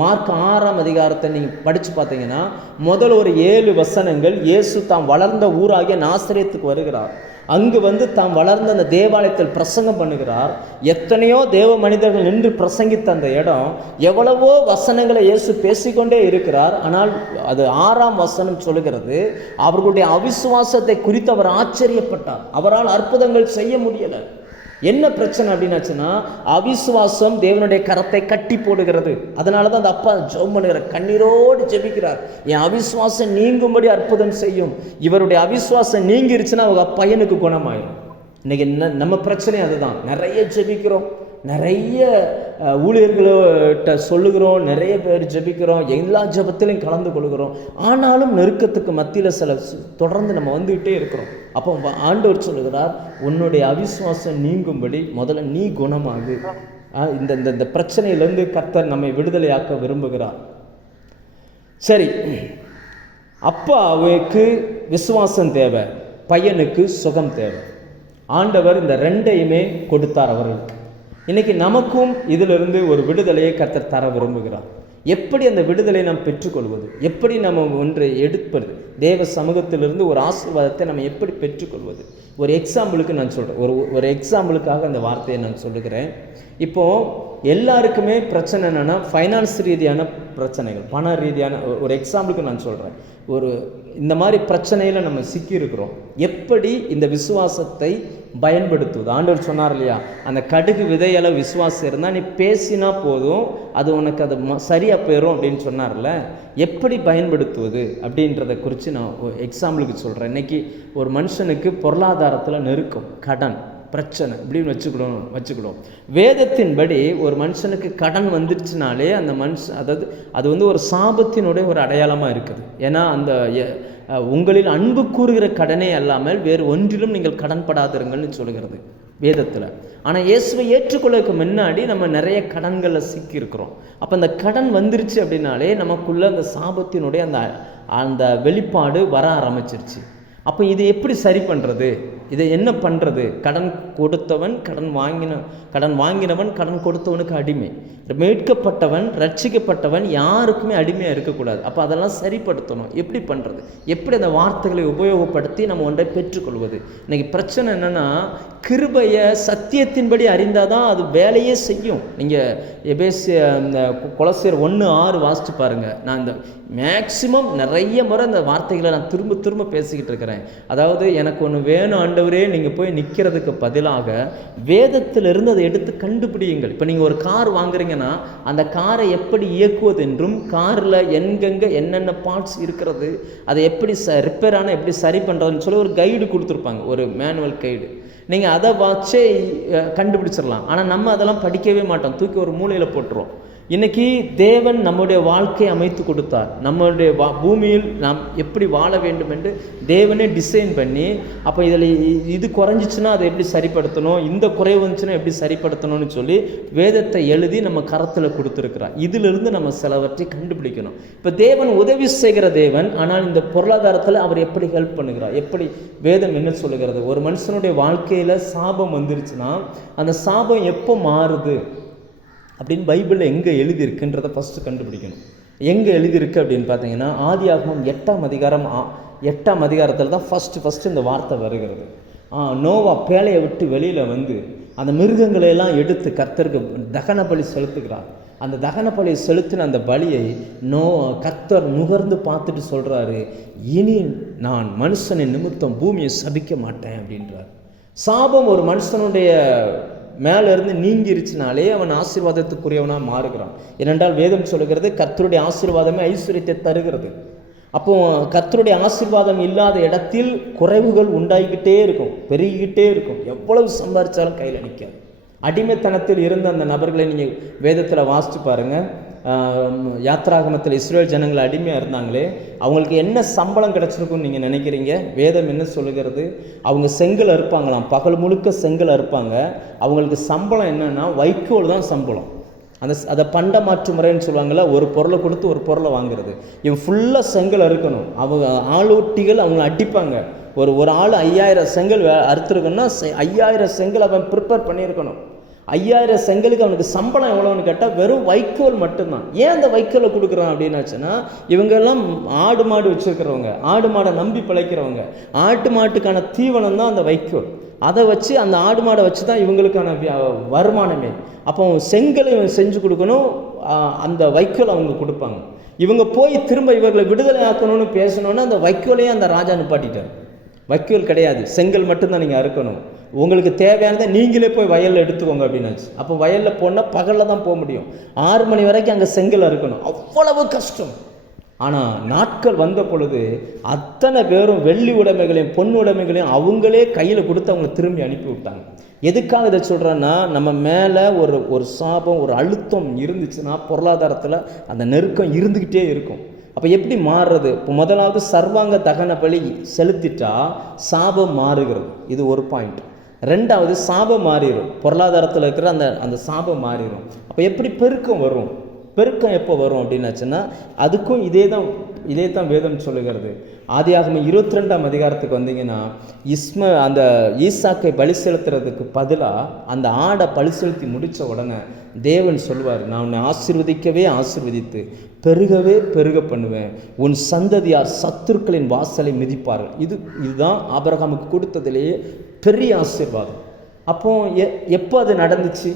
மார்க் 6ஆம் அதிகாரத்தை நீங்கள் படித்து பார்த்தீங்கன்னா முதல் 7 வசனங்கள் இயேசு தாம் வளர்ந்த ஊராகிய நாசரேத்துக்கு வருகிறார். அங்கு தாம் வளர்ந்த அந்த தேவாலயத்தில் பிரசங்கம் பண்ணுகிறார். எத்தனையோ தேவ மனிதர்கள் நின்று பிரசங்கித்த அந்த இடம், எவ்வளவோ வசனங்களை இயேசு பேசிக்கொண்டே இருக்கிறார். ஆனால் அது 6ஆம் வசனம் சொல்லுகிறது, அவர்களுடைய அவிசுவாசத்தை குறித்து அவர் ஆச்சரியப்பட்டார். அவரால் அற்புதங்கள் செய்ய முடியலை. என்ன பிரச்சனை அப்படின்னாச்சுன்னா, அவிசுவாசம் தேவனுடைய கரத்தை கட்டி போடுகிறது. அதனால தான் அந்த அப்பா ஜெபம் பண்ணுகிறார், கண்ணீரோடு ஜெபிக்கிறார், என் அவிசுவாசம் நீங்கும்படி அற்புதம் செய்யும். இவருடைய அவிசுவாசம் நீங்கிருச்சுன்னா அவங்க பையனுக்கு குணமாயிடும். இன்னைக்கு நம்ம பிரச்சனை அதுதான். நிறைய ஜெபிக்கிறோம், நிறைய ஊழியர்கள்ட்ட சொல்லுகிறோம், நிறைய பேர் ஜெபிக்கிறோம், எல்லா ஜெபத்திலையும் கலந்து கொள்கிறோம். ஆனாலும் நெருக்கத்துக்கு மத்தியில் தொடர்ந்து நம்ம வந்துகிட்டே இருக்கிறோம். அப்போ ஆண்டவர் சொல்லுகிறார், உன்னுடைய அவிசுவாசம் நீங்கும்படி முதல்ல நீ குணமாகு. இந்த பிரச்சனையிலேருந்து கர்த்தர் நம்மை விடுதலையாக்க விரும்புகிறார். சரி, அப்பாவுக்கு விசுவாசம் தேவை, பையனுக்கு சுகம் தேவை. ஆண்டவர் இந்த ரெண்டையுமே கொடுத்தார் அவர்களுக்கு. இன்னைக்கு நமக்கும் இதிலிருந்து ஒரு விடுதலையை கர்த்தர் தர விரும்புகிறார். எப்படி அந்த விடுதலை நாம் பெற்றுக்கொள்வது, எப்படி நம்ம ஒன்றை எடுப்பது, தேவ சமூகத்திலிருந்து ஒரு ஆசீர்வாதத்தை நம்ம எப்படி பெற்றுக்கொள்வது? ஒரு எக்ஸாம்பிளுக்கு நான் சொல்கிறேன், ஒரு எக்ஸாம்பிளுக்காக அந்த வார்த்தையை நான் சொல்லுகிறேன். இப்போது எல்லாருக்குமே பிரச்சனை என்னென்னா ஃபைனான்ஸ் ரீதியான பிரச்சனைகள், பண ரீதியான. ஒரு எக்ஸாம்பிளுக்கு நான் சொல்கிறேன், இந்த மாதிரி பிரச்சனையில் நம்ம சிக்கியிருக்கிறோம். எப்படி இந்த விசுவாசத்தை பயன்படுத்துவது? ஆண்டவர் சொன்னார் இல்லையா, அந்த கடுகு விதையளவு விசுவாசம் இருந்தால் நீ பேசினா போதும், அது உனக்கு அது சரியாக போயிடும் அப்படின்னு சொன்னார்ல. எப்படி பயன்படுத்துவது அப்படின்றத குறித்து நான் எக்ஸாம்பிளுக்கு சொல்கிறேன். இன்றைக்கி ஒரு மனுஷனுக்கு பொருளாதாரத்தில் நெருக்கம், கடன் பிரச்சனை இப்படின்னு வச்சுக்கிடும். வேதத்தின்படி ஒரு மனுஷனுக்கு கடன் வந்துடுச்சுனாலே அந்த அதாவது அது வந்து ஒரு சாபத்தினுடைய ஒரு அடையாளமாக இருக்குது. ஏன்னா அந்த உங்களில் அன்பு கூறுகிற கடனே அல்லாமல் வேறு ஒன்றிலும் நீங்கள் கடன் படாதிருங்கள்னு சொல்லுகிறது வேதத்தில். ஆனால் இயேசுவை ஏற்றுக்கொள்ளக்கு முன்னாடி நம்ம நிறைய கடன்களில் சிக்கியிருக்கிறோம். அப்போ அந்த கடன் வந்துருச்சு அப்படின்னாலே நமக்குள்ள அந்த சாபத்தினுடைய அந்த வெளிப்பாடு வர ஆரம்பிச்சிருச்சு. அப்போ இது எப்படி சரி பண்ணுறது? இதை என்ன பண்ணுறது? கடன் கொடுத்தவன் கடன் வாங்கினவன் கடன் கொடுத்தவனுக்கு அடிமை. மீட்கப்பட்டவன் ரட்சிக்கப்பட்டவன் யாருக்குமே அடிமையாக இருக்கக்கூடாது. அப்போ அதெல்லாம் சரிப்படுத்தணும். எப்படி பண்ணுறது? எப்படி அந்த வார்த்தைகளை உபயோகப்படுத்தி நம்ம ஒன்றை பெற்றுக்கொள்வது? இன்றைக்கி பிரச்சனை என்னென்னா, கிருபையை சத்தியத்தின்படி அறிந்தால் தான் அது வேலையே செய்யும். நீங்கள் இந்த கொலோசியர் 1:6 வாசித்து பாருங்கள். நான் இந்த மேக்சிமம் நிறைய முறை இந்த வார்த்தைகளை நான் திரும்ப பேசிக்கிட்டு இருக்கிறேன். அதாவது எனக்கு ஒன்று வேணும் ஆண்டவரே, நீங்கள் போய் நிற்கிறதுக்கு பதிலாக வேதத்திலிருந்து அதை எடுத்து கண்டுபிடியுங்கள். இப்போ நீங்கள் ஒரு கார் வாங்குறீங்கன்னா அந்த காரை எப்படி இயக்குவது என்றும், காரில் எங்கெங்கே என்னென்ன பார்ட்ஸ் இருக்கிறது, அதை எப்படி ரிப்பேர் ஆனால் எப்படி சரி பண்ணுறதுன்னு சொல்லி ஒரு கைடு கொடுத்துருப்பாங்க, ஒரு மேனுவல் கைடு. நீங்கள் அதை வச்சே கண்டுபிடிச்சிடலாம். ஆனால் நம்ம அதெல்லாம் படிக்கவே மாட்டோம், தூக்கி ஒரு மூலையில் போட்டுருவோம். இன்றைக்கி தேவன் நம்முடைய வாழ்க்கையை அமைத்து கொடுத்தார். நம்மளுடைய பூமியில் நாம் எப்படி வாழ வேண்டும் என்று தேவனே டிசைன் பண்ணி, அப்போ இதில் இது குறைஞ்சிச்சுன்னா அதை எப்படி சரிப்படுத்தணும், இந்த குறைவு வந்துச்சுன்னா எப்படி சரிப்படுத்தணும்னு சொல்லி வேதத்தை எழுதி நம்ம கரத்தில் கொடுத்துருக்கிறார். இதிலிருந்து நம்ம சிலவற்றை கண்டுபிடிக்கணும். இப்போ தேவன் உதவி செய்கிற தேவன், ஆனால் இந்த பொருளாதாரத்தில் அவர் எப்படி ஹெல்ப் பண்ணுகிறார்? எப்படி வேதம் என்ன சொல்லுகிறது? ஒரு மனுஷனுடைய வாழ்க்கையில் சாபம் வந்துருச்சுன்னா அந்த சாபம் எப்போ மாறுது அப்படின்னு பைபிளில் எங்கே எழுதியிருக்குன்றதை ஃபஸ்ட்டு கண்டுபிடிக்கணும். எங்கே எழுதியிருக்கு அப்படின்னு பார்த்தீங்கன்னா, ஆதியாகமம் 8ஆம் அதிகாரத்தில் தான் ஃபஸ்ட்டு இந்த வார்த்தை வருகிறது. நோவா பேழையை விட்டு வெளியில் வந்து அந்த மிருகங்களையெல்லாம் எடுத்து கர்த்தருக்கு தகன பலி செலுத்துகிறார். அந்த தகன பலியை செலுத்தின அந்த பலியை கர்த்தர் நுகர்ந்து பார்த்துட்டு சொல்கிறாரு, இனி நான் மனுஷனின் நிமித்தம் பூமியை சபிக்க மாட்டேன் அப்படின்றார். சாபம் ஒரு மனுஷனுடைய மேலேருந்து நீங்கிருச்சுனாலே அவன் ஆசீர்வாதத்துக்குரியவனாக மாறுகிறான். ஏனென்றால் வேதம் சொல்லுகிறது, கர்த்தருடைய ஆசீர்வாதமே ஐஸ்வர்யத்தை தருகிறது. அப்போ கர்த்தருடைய ஆசீர்வாதம் இல்லாத இடத்தில் குறைவுகள் உண்டாகிக்கிட்டே இருக்கும், பெருகிக்கிட்டே இருக்கும். எவ்வளவு சம்பாதிச்சாலும் கையில் நிற்காது. அடிமைத்தனத்தில் இருந்த அந்த நபர்களை நீங்கள் வேதத்தில் வாசித்து பாருங்கள். யாத்ராகமத்தில் இஸ்ரேல் ஜனங்கள் அடிமையாக இருந்தாங்களே, அவங்களுக்கு என்ன சம்பளம் கிடச்சிருக்குன்னு நீங்கள் நினைக்கிறீங்க? வேதம் என்ன சொல்லுகிறது? அவங்க செங்கல் அறுப்பாங்களாம், பகல் முழுக்க செங்கல் அறுப்பாங்க. அவங்களுக்கு சம்பளம் என்னென்னா வைக்கோல் தான் சம்பளம். அதை பண்ட மாற்று முறைன்னு சொல்லுவாங்கள்ல, ஒரு பொருளை கொடுத்து ஒரு பொருளை வாங்குறது. இவன் ஃபுல்லாக செங்கல் அறுக்கணும். அவங்க ஆளோட்டிகள் அவங்கள அடிப்பாங்க. ஒரு ஆள் 5000 செங்கல் அறுத்துருக்கணும்னா 5000 செங்கல் அவன் ப்ரிப்பேர் பண்ணியிருக்கணும். 5000 செங்கலுக்கு அவனுக்கு சம்பளம் எவ்வளோன்னு கேட்டால் வெறும் வைக்கோல் மட்டும்தான். ஏன் அந்த வைக்கோலை கொடுக்குறான் அப்படின்னாச்சுன்னா, இவங்கெல்லாம் ஆடு மாடு வச்சுருக்கிறவங்க, ஆடு மாடை நம்பி பிழைக்கிறவங்க, ஆட்டு மாட்டுக்கான தீவனம் தான் அந்த வைக்கோல். அதை வச்சு அந்த ஆடு மாடை வச்சு தான் இவங்களுக்கான வருமானமே. அப்போ செங்கலை செஞ்சு கொடுக்கணும், அந்த வைக்கோல் அவங்க கொடுப்பாங்க. இவங்க போய் திரும்ப இவர்களை விடுதலை ஆக்கணும்னு பேசணுன்னா அந்த வைக்கோலையே அந்த ராஜா நிப்பாட்டிட்டார். வைக்கோல் கிடையாது, செங்கல் மட்டும்தான் நீங்கள் அறுக்கணும். உங்களுக்கு தேவையானதை நீங்களே போய் வயலில் எடுத்துக்கோங்க அப்படின்னாச்சு. அப்போ வயலில் போனால் பகலில் தான் போக முடியும். 6 மணி வரைக்கும் அங்கே செங்கல் அறுக்கணும். அவ்வளவு கஷ்டம். ஆனால் நாட்கள் வந்த பொழுது அத்தனை பேரும் வெள்ளி உடைமைகளையும் பொன் உடைமைகளையும் அவங்களே கையில் கொடுத்து அவங்களை திரும்பி அனுப்பி விட்டாங்க. எதுக்காக இதை சொல்கிறேன்னா, நம்ம மேலே ஒரு சாபம், ஒரு அழுத்தம் இருந்துச்சுன்னா பொருளாதாரத்தில் அந்த நெருக்கம் இருந்துக்கிட்டே இருக்கும். அப்போ எப்படி மாறுறது? இப்போ முதலாவது சர்வாங்க தகன பலி செலுத்திட்டா சாபம் மாறுகிறது. இது ஒரு பாயிண்ட். ரெண்டாவது சாபம் மாறிடும், பொருளாதாரத்தில் இருக்கிற அந்த சாபம் மாறிடும். அப்போ எப்படி பெருக்கம் வரும்? பெருக்கம் எப்போ வரும் அப்படின்னாச்சுன்னா அதுக்கும் இதே தான் வேதம் சொல்லுகிறது. ஆதியாகமம் 22ஆம் அதிகாரத்துக்கு வந்தீங்கன்னா அந்த ஈசாக்கை பலி செலுத்துறதுக்கு பதிலாக அந்த ஆடை பலி செலுத்தி முடித்த உடனே தேவன் சொல்வார், நான் உன்னை ஆசீர்வதிக்கவே ஆசீர்வதித்து பெருகவே பெருக பண்ணுவேன், உன் சந்ததியார் சத்துருக்களின் வாசலை மிதிப்பார்கள். இதுதான் ஆபிரகாமுக்கு கொடுத்ததிலேயே பெரிய ஆசீர்வாதம். அப்போ எப்போ அது நடந்துச்சு?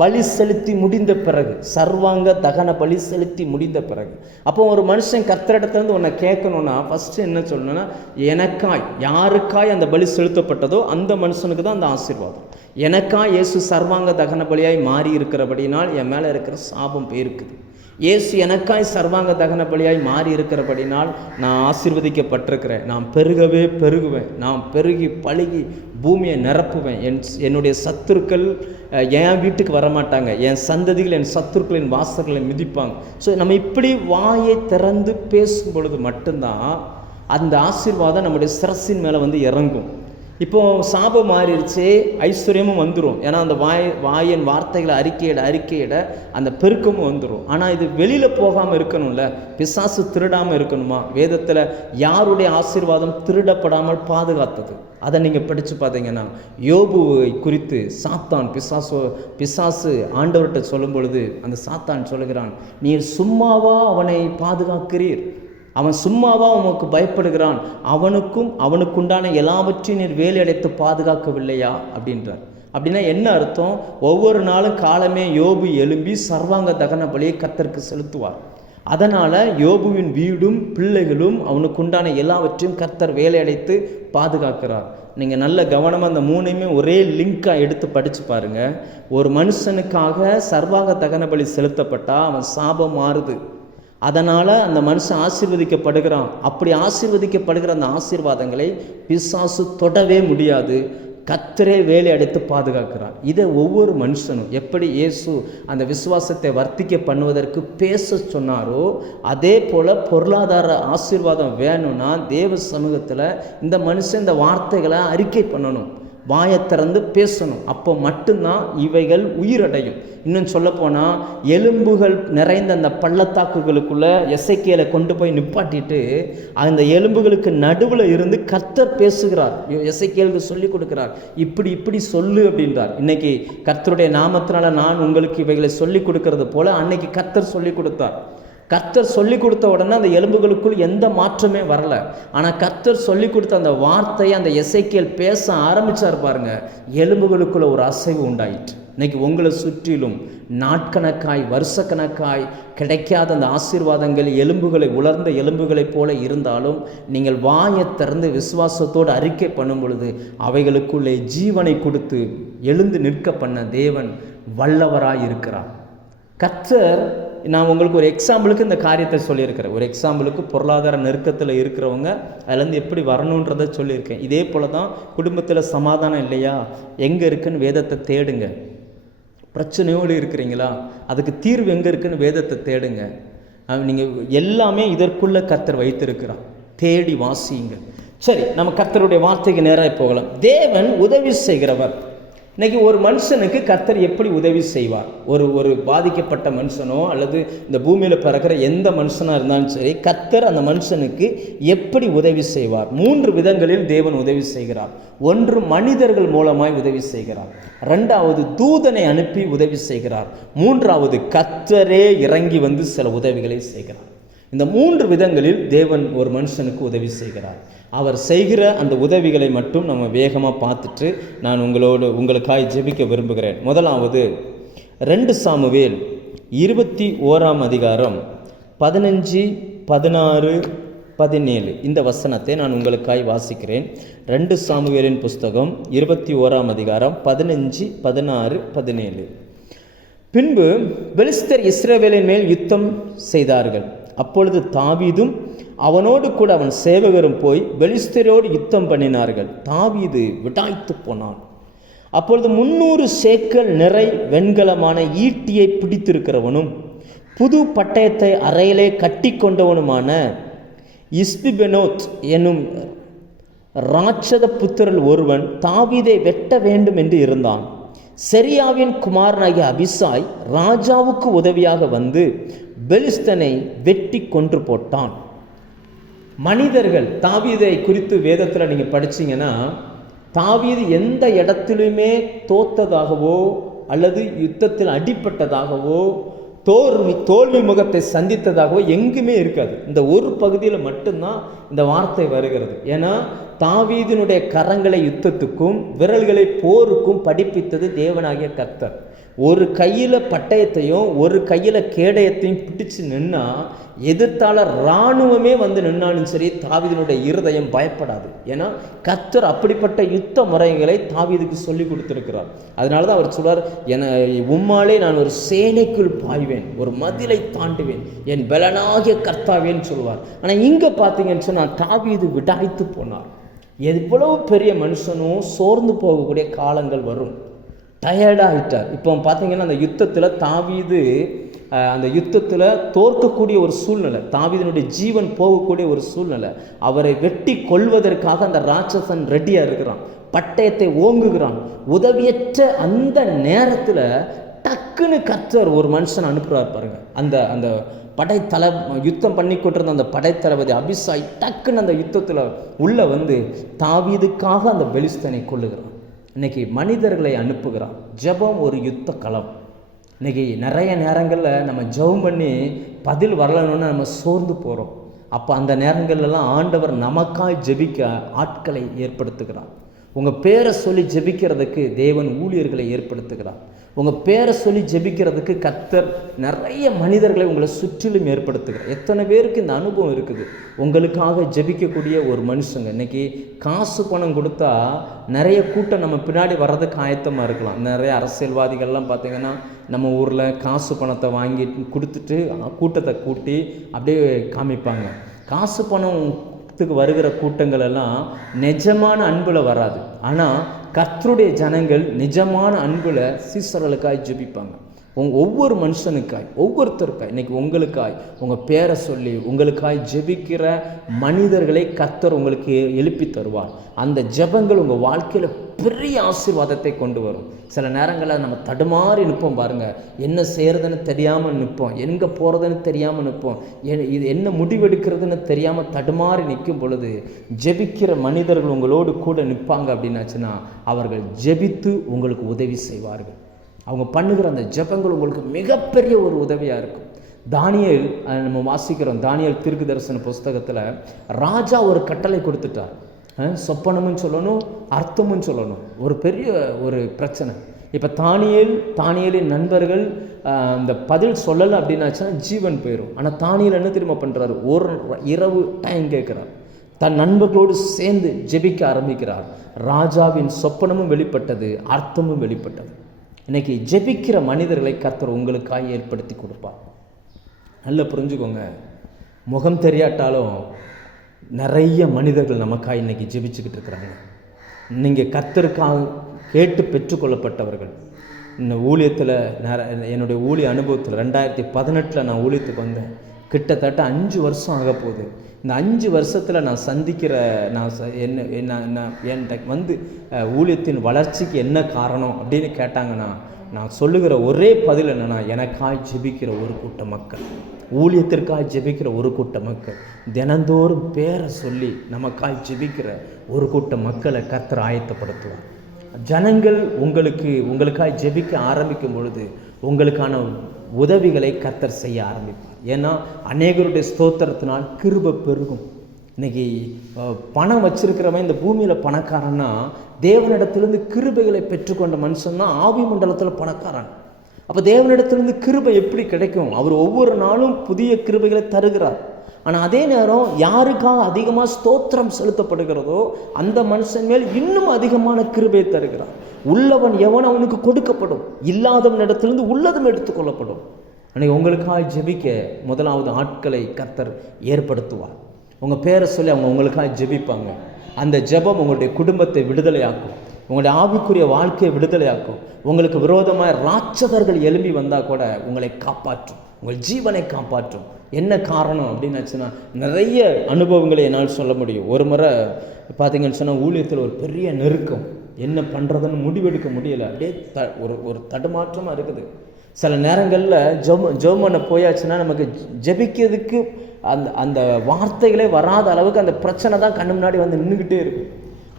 பலி செலுத்தி முடிந்த பிறகு, சர்வாங்க தகன பலி செலுத்தி முடிந்த பிறகு. அப்போ ஒரு மனுஷன் கர்த்தரிடத்துலேருந்து உன்னை கேட்கணும்னா ஃபஸ்ட்டு என்ன சொல்லணும்னா, எனக்காய் யாருக்காய் அந்த பலி செலுத்தப்பட்டதோ அந்த மனுஷனுக்கு தான் அந்த ஆசீர்வாதம். எனக்காய் இயேசு சர்வாங்க தகன பலியாய் மாறி இருக்கிறபடினால் என் மேலே இருக்கிற சாபம் போயிருக்குது. இயேசு எனக்காய் சர்வாங்க தகன பலியாய் மாறி இருக்கிறபடினால் நான் ஆசீர்வதிக்கப்பட்டிருக்கிறேன். நான் பெருகவே பெருகுவேன், நான் பெருகி பழுகி பூமியை நிரப்புவேன். என்னுடைய சத்துருக்கள் என் வீட்டுக்கு வரமாட்டாங்க, என் சந்ததிகள் என் சத்துருக்களின் வாசல்களை மிதிப்பாங்க. ஸோ நம்ம இப்படி வாயை திறந்து பேசும் பொழுது மட்டும்தான் அந்த ஆசீர்வாதம் நம்முடைய சிரசின் மேலே வந்து இறங்கும். இப்போது சாபம் மாறிடுச்சு, ஐஸ்வர்யமும் வந்துடும். ஏன்னா அந்த வாயின் வார்த்தைகளை அறிக்கையிட அந்த பெருக்கமும் வந்துடும். ஆனால் இது வெளியில் போகாமல் இருக்கணும்ல, பிசாசு திருடாமல் இருக்கணுமா? வேதத்தில் யாருடைய ஆசீர்வாதம் திருடப்படாமல் பாதுகாத்தது அதை நீங்கள் படித்து பார்த்தீங்கன்னா, யோபுவை குறித்து சாத்தான் பிசாசு ஆண்டவர்கிட்ட சொல்லும் பொழுது அந்த சாத்தான் சொல்லுகிறான், நீர் சும்மாவா அவனை பாதுகாக்கிறீர்? அவன் சும்மாவா உமக்கு பயப்படுகிறான்? அவனுக்குண்டான எல்லாவற்றையும் நீர் வேலையடைத்து பாதுகாக்கவில்லையா அப்படின்றார். அப்படின்னா என்ன அர்த்தம்? ஒவ்வொரு நாளும் காலமே யோபு எழும்பி சர்வாங்க தகன பலியை கர்த்தருக்கு செலுத்துவார். அதனால் யோபுவின் வீடும் பிள்ளைகளும் அவனுக்குண்டான எல்லாவற்றையும் கர்த்தர் வேலையடைத்து பாதுகாக்கிறார். நீங்கள் நல்ல கவனமாக அந்த மூணையுமே ஒரே லிங்காக எடுத்து படித்து பாருங்கள். ஒரு மனுஷனுக்காக சர்வாங்க தகன பலி செலுத்தப்பட்டால் அவன் சாபம் மாறுது. அதனால் அந்த மனுஷன் ஆசீர்வதிக்கப்படுகிறான். அப்படி ஆசீர்வதிக்கப்படுகிற அந்த ஆசீர்வாதங்களை பிசாசு தொடவே முடியாது. கர்த்தரே வேலை அடைத்து பாதுகாக்கிறார். இதை ஒவ்வொரு மனுஷனும் எப்படி இயேசு அந்த விசுவாசத்தை வர்த்திக்க பண்ணுவதற்கு பேச சொன்னாரோ, அதே போல் பொருளாதார ஆசீர்வாதம் வேணும்னா தேவ சமூகத்தில் இந்த மனுஷன் இந்த வார்த்தைகளை அறிக்கை பண்ணணும், வாயை திறந்து பேசணும். அப்போ மட்டும்தான் இவைகள் உயிரடையும். இன்னும் சொல்லப்போனால் எலும்புகள் நிறைந்த அந்த பள்ளத்தாக்குகளுக்குள்ளே எசேக்கியேலை கொண்டு போய் நிப்பாட்டிட்டு அந்த எலும்புகளுக்கு நடுவில் இருந்து கர்த்தர் பேசுகிறார். எசேக்கியேலுக்கு சொல்லி கொடுக்கிறார், இப்படி சொல்லு அப்படின்றார். இன்னைக்கு கர்த்தருடைய நாமத்தினால நான் உங்களுக்கு இவைகளை சொல்லி கொடுக்கறது போல அன்னைக்கு கர்த்தர் சொல்லி கொடுத்தார். கர்த்தர் சொல்லி கொடுத்த உடனே அந்த எலும்புகளுக்குள் எந்த மாற்றமே வரல. ஆனால் கர்த்தர் சொல்லி கொடுத்த அந்த வார்த்தையை அந்த எசேக்கியேல் பேச ஆரம்பிச்சார் பாருங்க, எலும்புகளுக்குள்ள ஒரு அசைவு உண்டாயிற்று. இன்னைக்கு உங்களை சுற்றிலும் நாட்கணக்காய் வருஷக்கணக்காய் கிடைக்காத அந்த ஆசீர்வாதங்கள் உலர்ந்த எலும்புகளைப் போல இருந்தாலும் நீங்கள் வாயை திறந்து விசுவாசத்தோடு அறிக்கை பண்ணும் பொழுது அவைகளுக்குள்ளே ஜீவனை கொடுத்து எழுந்து நிற்க பண்ண தேவன் வல்லவராய் இருக்கிறார். கர்த்தர், நான் உங்களுக்கு ஒரு எக்ஸாம்பிளுக்கு இந்த காரியத்தை சொல்லியிருக்கிறேன். ஒரு எக்ஸாம்பிளுக்கு பொருளாதார நெருக்கத்தில் இருக்கிறவங்க அதுலேருந்து எப்படி வரணுன்றதை சொல்லியிருக்கேன். இதே போல தான் குடும்பத்தில் சமாதானம் இல்லையா, எங்கே இருக்குன்னு வேதத்தை தேடுங்க. பிரச்சனையோடு இருக்கிறீங்களா, அதுக்கு தீர்வு எங்கே இருக்குன்னு வேதத்தை தேடுங்க. நீங்கள் எல்லாமே இதற்குள்ளே கர்த்தர் வைத்திருக்கிறார், தேடி வாசியுங்க. சரி, நம்ம கர்த்தருடைய வார்த்தைக்கு நேராக போகலாம். தேவன் உதவி செய்கிறவர். இன்றைக்கி ஒரு மனுஷனுக்கு கர்த்தர் எப்படி உதவி செய்வார்? ஒரு பாதிக்கப்பட்ட மனுஷனோ அல்லது இந்த பூமியில் பிறக்கிற எந்த மனுஷனாக இருந்தாலும் சரி, கர்த்தர் அந்த மனுஷனுக்கு எப்படி உதவி செய்வார்? 3 விதங்களில் தேவன் உதவி செய்கிறார். 1, மனிதர்கள் மூலமாய் உதவி செய்கிறார். 2வது, தூதனை அனுப்பி உதவி செய்கிறார். 3வது, கர்த்தரே இறங்கி வந்து சில உதவிகளை செய்கிறார். இந்த 3 விதங்களில் தேவன் ஒரு மனுஷனுக்கு உதவி செய்கிறார். அவர் செய்கிற அந்த உதவிகளை மட்டும் நம்ம வேகமாக பார்த்துட்டு நான் உங்களுக்காய் ஜெபிக்க விரும்புகிறேன். முதலாவது 2 சாமுவேல் 21ஆம் அதிகாரம் 15, 16, 17 இந்த வசனத்தை நான் உங்களுக்காய் வாசிக்கிறேன். 2 சாமுவேலின் புஸ்தகம் 21ஆம் அதிகாரம் 15, 16, 17. பின்பு பெலிஸ்தர் இஸ்ரவேலின் மேல் யுத்தம் செய்தார்கள். அப்பொழுது தாவீதும் அவனோடு கூட அவன் சேவகரும் போய் பெலிஸ்தரோடு யுத்தம் பண்ணினார்கள். தாவீது விடாய்த்து போனான். அப்பொழுது 300 சேக்கல் நிறை வெண்கலமான ஈட்டியை பிடித்திருக்கிறவனும் புது பட்டயத்தை அறையிலே கட்டி கொண்டவனுமான இஸ்பிபெனோத் என்னும் ராட்சத புத்திரல் ஒருவன் தாவீதை வெட்ட வேண்டும் என்று இருந்தான். செரியாவின் குமாரனாகிய அபிசாய் ராஜாவுக்கு உதவியாக வந்து பெலிஸ்தனை வெட்டி கொன்று போட்டான். மனிதர்கள் தாவீதை குறித்து வேதத்தில் நீங்கள் படிச்சீங்கன்னா, தாவீது எந்த இடத்திலுமே தோத்ததாகவோ அல்லது யுத்தத்தில் அடிப்பட்டதாகவோ தோல்வி முகத்தை சந்தித்ததாகவோ எங்குமே இருக்காது. இந்த ஒரு பகுதியில் மட்டும்தான் இந்த வார்த்தை வருகிறது. ஏன்னா தாவீதினுடைய கரங்களை யுத்தத்துக்கும் விரல்களை போருக்கும் படிப்பித்தது தேவனாகிய கர்த்தர். ஒரு கையில் பட்டயத்தையும் ஒரு கையில் கேடயத்தையும் பிடிச்சு நின்னா எதிர்த்தால இராணுவமே வந்து நின்னாலும் சரி தாவீதினுடைய இருதயம் பயப்படாது. ஏன்னா கர்த்தர் அப்படிப்பட்ட யுத்த முறைகளை தாவீதுக்கு சொல்லி கொடுத்திருக்கிறார். அதனால தான் அவர் சொல்வார், உம்மாலே நான் ஒரு சேனைக்குள் பாய்வேன், ஒரு மதிலை தாண்டுவேன், என் பலனாகிய கர்த்தாவேன்னு சொல்லுவார். ஆனால் இங்கே பார்த்தீங்கன்னு சொன்னால் தாவீது விடாய்த்து போனார். எவ்வளவு பெரிய மனுஷனும் சோர்ந்து போகக்கூடிய காலங்கள் வரும். டயர்டாகிட்டார். இப்போ பார்த்தீங்கன்னா அந்த யுத்தத்தில் தாவீது அந்த யுத்தத்தில் தோற்கக்கூடிய ஒரு சூழ்நிலை, தாவீதினுடைய ஜீவன் போகக்கூடிய ஒரு சூழ்நிலை. அவரை வெட்டி கொள்வதற்காக அந்த ராட்சசன் ரெடியாக இருக்கிறான், பட்டயத்தை ஓங்குகிறான். உதவியற்ற அந்த நேரத்தில் டக்குன்னு கர்த்தர் ஒரு மனுஷன் அனுப்புகிறார் பாருங்க. அந்த அந்த படைத்தலை யுத்தம் பண்ணி கொண்டிருந்த அந்த படைத்தளபதி அபிசாய் டக்குன்னு அந்த யுத்தத்தில் உள்ளே வந்து தாவீதுக்காக அந்த பெலிஸ்தனை கொள்ளுகிறான். இன்னைக்கு மனிதர்களை அனுப்புகிறான். ஜெபம் ஒரு யுத்த களம். இன்னைக்கு நிறைய நேரங்களில் நம்ம ஜெபம் பண்ணி பதில் வரலன்னு நம்ம சோர்ந்து போகிறோம். அப்போ அந்த நேரங்கள்லாம் ஆண்டவர் நமக்காய் ஜெபிக்க ஆட்களை ஏற்படுத்துகிறார். உங்கள் பேரை சொல்லி ஜெபிக்கிறதுக்கு தேவன் ஊழியர்களை ஏற்படுத்துகிறார். உங்கள் பேரை சொல்லி ஜெபிக்கிறதுக்கு கர்த்தர் நிறைய மனிதர்களை உங்களை சுற்றிலும் ஏற்படுத்துகிறார். எத்தனை பேருக்கு இந்த அனுபவம் இருக்குது? உங்களுக்காக ஜெபிக்கக்கூடிய ஒரு மனுஷங்க. இன்றைக்கி காசு பணம் கொடுத்தா நிறைய கூட்டம் நம்ம பின்னாடி வர்றதுக்கு ஆயத்தமாக இருக்கலாம். நிறைய அரசியல்வாதிகள்லாம் பார்த்திங்கன்னா நம்ம ஊரில் காசு பணத்தை வாங்கி கொடுத்துட்டு கூட்டத்தை கூட்டி அப்படியே காமிப்பாங்க. காசு பணத்துக்கு வருகிற கூட்டங்கள் எல்லாம் நிஜமான அன்பில் வராது. ஆனால் கர்த்தருடைய ஜனங்கள் நிஜமான அன்புல சீசர்களுக்காய் ஜெபிப்பாங்க. ஒவ்வொரு மனுஷனுக்காய், ஒவ்வொருத்தருக்காய், இன்னைக்கு உங்களுக்காய் உங்கள் பேரை சொல்லி உங்களுக்காய் ஜெபிக்கிற மனிதர்களை கர்த்தர் உங்களுக்கு எழுப்பி தருவார். அந்த ஜெபங்கள் உங்கள் வாழ்க்கையில் பெரிய ஆசீர்வாதத்தை கொண்டு வரும். சில நேரங்களில் நம்ம தடுமாறி நிற்போம் பாருங்கள். என்ன செய்கிறதுன்னு தெரியாமல் நிற்போம், எங்கே போகிறதுன்னு தெரியாமல் நிற்போம், இது என்ன முடிவெடுக்கிறதுன்னு தெரியாமல் தடுமாறி நிற்கும் பொழுது ஜெபிக்கிற மனிதர்கள் உங்களோடு கூட நிற்பாங்க. அப்படின்னாச்சுன்னா அவர்கள் ஜெபித்து உங்களுக்கு உதவி செய்வார்கள். அவங்க பண்ணுகிற அந்த ஜெபங்கள் உங்களுக்கு மிகப்பெரிய ஒரு உதவியாக இருக்கும். தானியேல் நம்ம வாசிக்கிறோம், தானியேல் தீர்க்க தரிசன புஸ்தகத்தில் ராஜா ஒரு கட்டளை கொடுத்துட்டார். சொப்பனமும் சொல்லணும், அர்த்தமும் சொல்லணும். ஒரு பெரிய ஒரு பிரச்சனை. இப்போ தானியேலின் நண்பர்கள் இந்த பதில் சொல்லலை அப்படின்னாச்சுன்னா ஜீவன் போயிடும். ஆனால் தானியேல் என்ன திரும்ப பண்ணுறாரு? ஒரு இரவு டைம் கேட்குறார். தன் நண்பர்களோடு சேர்ந்து ஜெபிக்க ஆரம்பிக்கிறார். ராஜாவின் சொப்பனமும் வெளிப்பட்டது, அர்த்தமும் வெளிப்பட்டது. இன்னைக்கு ஜெபிக்கிற மனிதர்களை கர்த்தர் உங்களுக்காக ஏற்படுத்தி கொடுப்பார். நல்லா புரிஞ்சுக்கோங்க. முகம் தெரியாட்டாலும் நிறைய மனிதர்கள் நமக்காக இன்னைக்கு ஜெபிச்சுக்கிட்டு இருக்கிறாங்க. நீங்கள் கர்த்தருக்காக கேட்டு பெற்றுக்கொள்ளப்பட்டவர்கள். இந்த ஊழியத்தில் என்னுடைய ஊழிய அனுபவத்தில் 2018 நான் ஊழியத்துக்கு வந்தேன். கிட்டத்தட்ட 5 வருஷம் ஆக போகுது. இந்த 5 வருஷத்தில் நான் சந்திக்கிற என்கிட்ட வந்து ஊழியத்தின் வளர்ச்சிக்கு என்ன காரணம் அப்படின்னு கேட்டாங்கன்னா நான் சொல்லுகிற ஒரே பதில் என்னென்னா, எனக்காய் ஜெபிக்கிற ஒரு கூட்ட மக்கள், ஊழியத்திற்காக ஜெபிக்கிற ஒரு கூட்ட மக்கள், தினந்தோறும் பேரை சொல்லி நமக்காய் ஜெபிக்கிற ஒரு கூட்ட மக்களை கர்த்தர் ஆயத்தப்படுத்துவார். ஜனங்கள் உங்களுக்காய் ஜெபிக்க ஆரம்பிக்கும் பொழுது உங்களுக்கான உதவிகளை கர்த்தர் செய்ய ஆரம்பிப்பார். ஏன்னா அநேகருடைய ஸ்தோத்திரத்தினால் கிருபை பெருகும். இன்னைக்கு பணம் வச்சிருக்கிறவன் இந்த பூமியில் பணக்காரன்னா தேவனிடத்திலிருந்து கிருபைகளை பெற்றுக்கொண்ட மனுஷன் தான் ஆவி மண்டலத்தில் பணக்காரன். அப்போ தேவனிடத்திலிருந்து கிருபை எப்படி கிடைக்கும்? அவர் ஒவ்வொரு நாளும் புதிய கிருபைகளை தருகிறார். ஆனால் அதே நேரம் யாருக்காக அதிகமாக ஸ்தோத்திரம் செலுத்தப்படுகிறதோ அந்த மனுஷன் மேல் இன்னும் அதிகமான கிருபையை தருகிறார். உள்ளவன் எவன் அவனுக்கு கொடுக்கப்படும், இல்லாதவன் இடத்திலிருந்து உள்ளதும் எடுத்துக்கொள்ளப்படும். அன்றைக்கி உங்களுக்காக ஜெபிக்க முதலாவது ஆட்களை கர்த்தர் ஏற்படுத்துவார். உங்கள் பேரை சொல்லி அவங்க உங்களுக்காக ஜெபிப்பாங்க. அந்த ஜெபம் உங்களுடைய குடும்பத்தை விடுதலையாக்கும், உங்களுடைய ஆவிக்குரிய வாழ்க்கையை விடுதலையாக்கும். உங்களுக்கு விரோதமாக ராட்சதர்கள் எழும்பி வந்தால் கூட உங்களை காப்பாற்றும், உங்கள் ஜீவனை காப்பாற்றும். என்ன காரணம் அப்படின்னாச்சுன்னா நிறைய அனுபவங்களை என்னால் சொல்ல முடியும். ஒரு முறை பார்த்தீங்கன்னு சொன்னால் ஊழியத்தில் ஒரு பெரிய நெருக்கம். என்ன பண்ணுறதுன்னு முடிவெடுக்க முடியலை. அப்படியே ஒரு தடுமாற்றமாக இருக்குது. சில நேரங்களில் ஜெபம் போயாச்சுன்னா நமக்கு ஜெபிக்கிறதுக்கு அந்த அந்த வார்த்தைகளே வராத அளவுக்கு அந்த பிரச்சனை தான் கண்ணு முன்னாடி வந்து நின்றுக்கிட்டே இருக்கும்.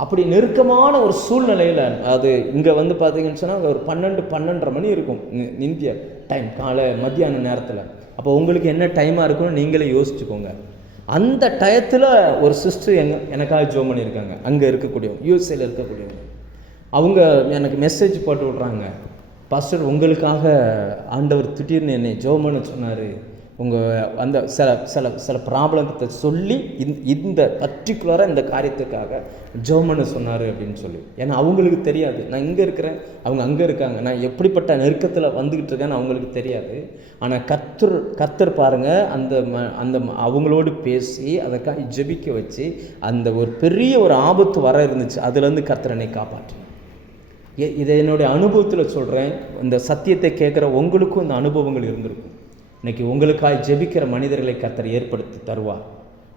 அப்படி நெருக்கமான ஒரு சூழ்நிலையில் அது இங்கே வந்து பார்த்தீங்கன்னு சொன்னால் ஒரு 12-12:30 மணி இருக்கும் இந்திய டைம், காலை மத்தியான நேரத்தில். அப்போ உங்களுக்கு என்ன டைமாக இருக்குன்னு நீங்களே யோசிச்சுக்கோங்க. அந்த டயத்தில் ஒரு சிஸ்டர் எனக்காக ஜெபம் பண்ணியிருக்காங்க. அங்கே இருக்கக்கூடியவங்க, யூஎஸ்ஏல இருக்கக்கூடியவங்க, அவங்க எனக்கு மெசேஜ் போட்டு விட்றாங்க, பாஸ்டர் உங்களுக்காக ஆண்டவர் திடீர்னு என்னை ஜெபம் பண்ண சொன்னார், உங்கள் அந்த சில சில சில ப்ராப்ளத்தை சொல்லி இந்த பர்டிகுலராக இந்த காரியத்துக்காக ஜெபம் பண்ண சொன்னார் அப்படின்னு சொல்லி. ஏன்னா அவங்களுக்கு தெரியாது நான் இங்கே இருக்கிறேன், அவங்க அங்கே இருக்காங்க, நான் எப்படிப்பட்ட நெருக்கத்தில் வந்துக்கிட்டு இருக்கேன்னு அவங்களுக்கு தெரியாது. ஆனால் கர்த்தர் பாருங்கள் அந்த அவங்களோடு பேசி அதுக்காக ஜெபிக்க வச்சு அந்த ஒரு பெரிய ஒரு ஆபத்து வர இருந்துச்சு. அதுலேருந்து கர்த்தர் என்னை காப்பாற்றினார். இதை என்னுடைய அனுபவத்தில் சொல்கிறேன். இந்த சத்தியத்தை கேட்குற உங்களுக்கும் இந்த அனுபவங்கள் இருந்திருக்கும். இன்றைக்கி உங்களுக்காக ஜெபிக்கிற மனிதர்களை கர்த்தர் ஏற்படுத்தி தருவார்.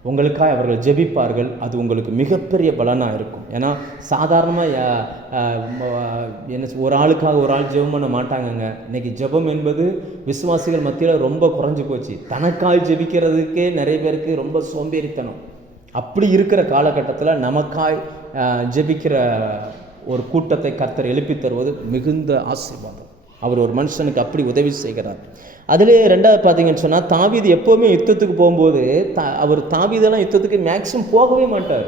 உங்களுக்காக அவர்கள் ஜெபிப்பார்கள். அது உங்களுக்கு மிகப்பெரிய பலனாக இருக்கும். ஏன்னா சாதாரணமாக என்ன ஒரு ஆளுக்காக ஒரு ஆள் ஜெபம் பண்ண மாட்டாங்கங்க. இன்றைக்கி ஜெபம் என்பது விசுவாசிகள் மத்தியில் ரொம்ப குறைஞ்சி போச்சு. தனக்காக ஜெபிக்கிறதுக்கே நிறைய பேருக்கு ரொம்ப சோம்பேறித்தனம். அப்படி இருக்கிற காலகட்டத்தில் நமக்காய் ஜெபிக்கிற ஒரு கூட்டத்தை கர்த்தர் எழுப்பி தருவது மிகுந்த ஆசீர்வாதம். அவர் ஒரு மனுஷனுக்கு அப்படி உதவி செய்கிறார். அதிலே ரெண்டாவது பார்த்தீங்கன்னு சொன்னால், தாவீது எப்போவுமே யுத்தத்துக்கு போகும்போது அவர் தாவீதெல்லாம் யுத்தத்துக்கு மேக்ஸிமம் போகவே மாட்டார்.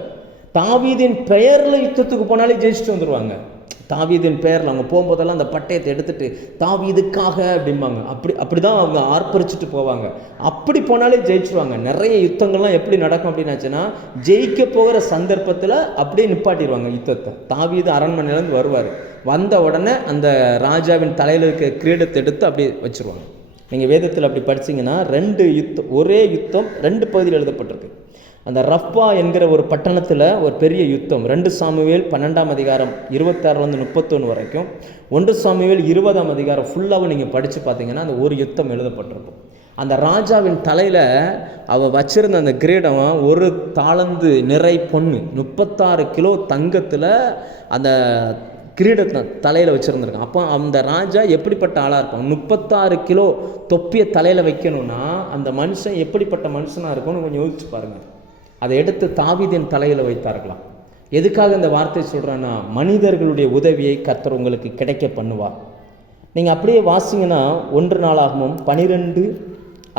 தாவீதின் பெயரில் யுத்தத்துக்கு போனாலே ஜெயிச்சுட்டு வந்துடுவாங்க. தாவீதின் பெயரில் அவங்க போகும்போதெல்லாம் அந்த பட்டயத்தை எடுத்துகிட்டு தாவீதுக்காக அப்படிம்பாங்க. அப்படி தான் அவங்க ஆர்ப்பரிச்சுட்டு போவாங்க. அப்படி போனாலே ஜெயிச்சுருவாங்க. நிறைய யுத்தங்கள்லாம் எப்படி நடக்கும் அப்படின்னாச்சுன்னா, ஜெயிக்க போகிற சந்தர்ப்பத்தில் அப்படியே நிப்பாட்டிடுவாங்க யுத்தத்தை. தாவீது அரண்மனையிலேருந்து வருவார். வந்த உடனே அந்த ராஜாவின் தலையில் இருக்க கிரீடத்தை எடுத்து அப்படியே வச்சுருவாங்க. நீங்கள் வேதத்தில் அப்படி படிச்சிங்கன்னா ஒரே யுத்தம் 2 பகுதியில் எழுதப்பட்டிருக்கு. அந்த ரப்பா என்கிற ஒரு பட்டணத்தில் ஒரு பெரிய யுத்தம். 2 சாமுவேல் 12ஆம் அதிகாரம் 26-31 வரைக்கும், 1 சாமுவேல் 20ஆம் அதிகாரம் ஃபுல்லாகவும் நீங்கள் படித்து பார்த்தீங்கன்னா அந்த ஒரு யுத்தம் எழுதப்பட்டிருக்கும். அந்த ராஜாவின் தலையில் அவள் வச்சிருந்த அந்த கிரீடம் ஒரு தாளந்து நிறை பொண்ணு 36 கிலோ தங்கத்தில் அந்த கிரீடத்தை தலையில் வச்சுருந்துருக்கான். அப்போ அந்த ராஜா எப்படிப்பட்ட ஆளாக இருப்பான்? 36 கிலோ தொப்பியை தலையில் வைக்கணும்னா அந்த மனுஷன் எப்படிப்பட்ட மனுஷனாக இருக்கும்னு கொஞ்சம் யோசிச்சு பாருங்கள். அதை எடுத்து தாவீதின் தலையில் வைத்தார்களாம். எதுக்காக இந்த வார்த்தை சொல்கிறேன்னா, மனிதர்களுடைய உதவியை கர்த்தர் உங்களுக்கு கிடைக்க பண்ணுவார். நீங்கள் அப்படியே வாசிங்கன்னா 1 நாளாகமம் 12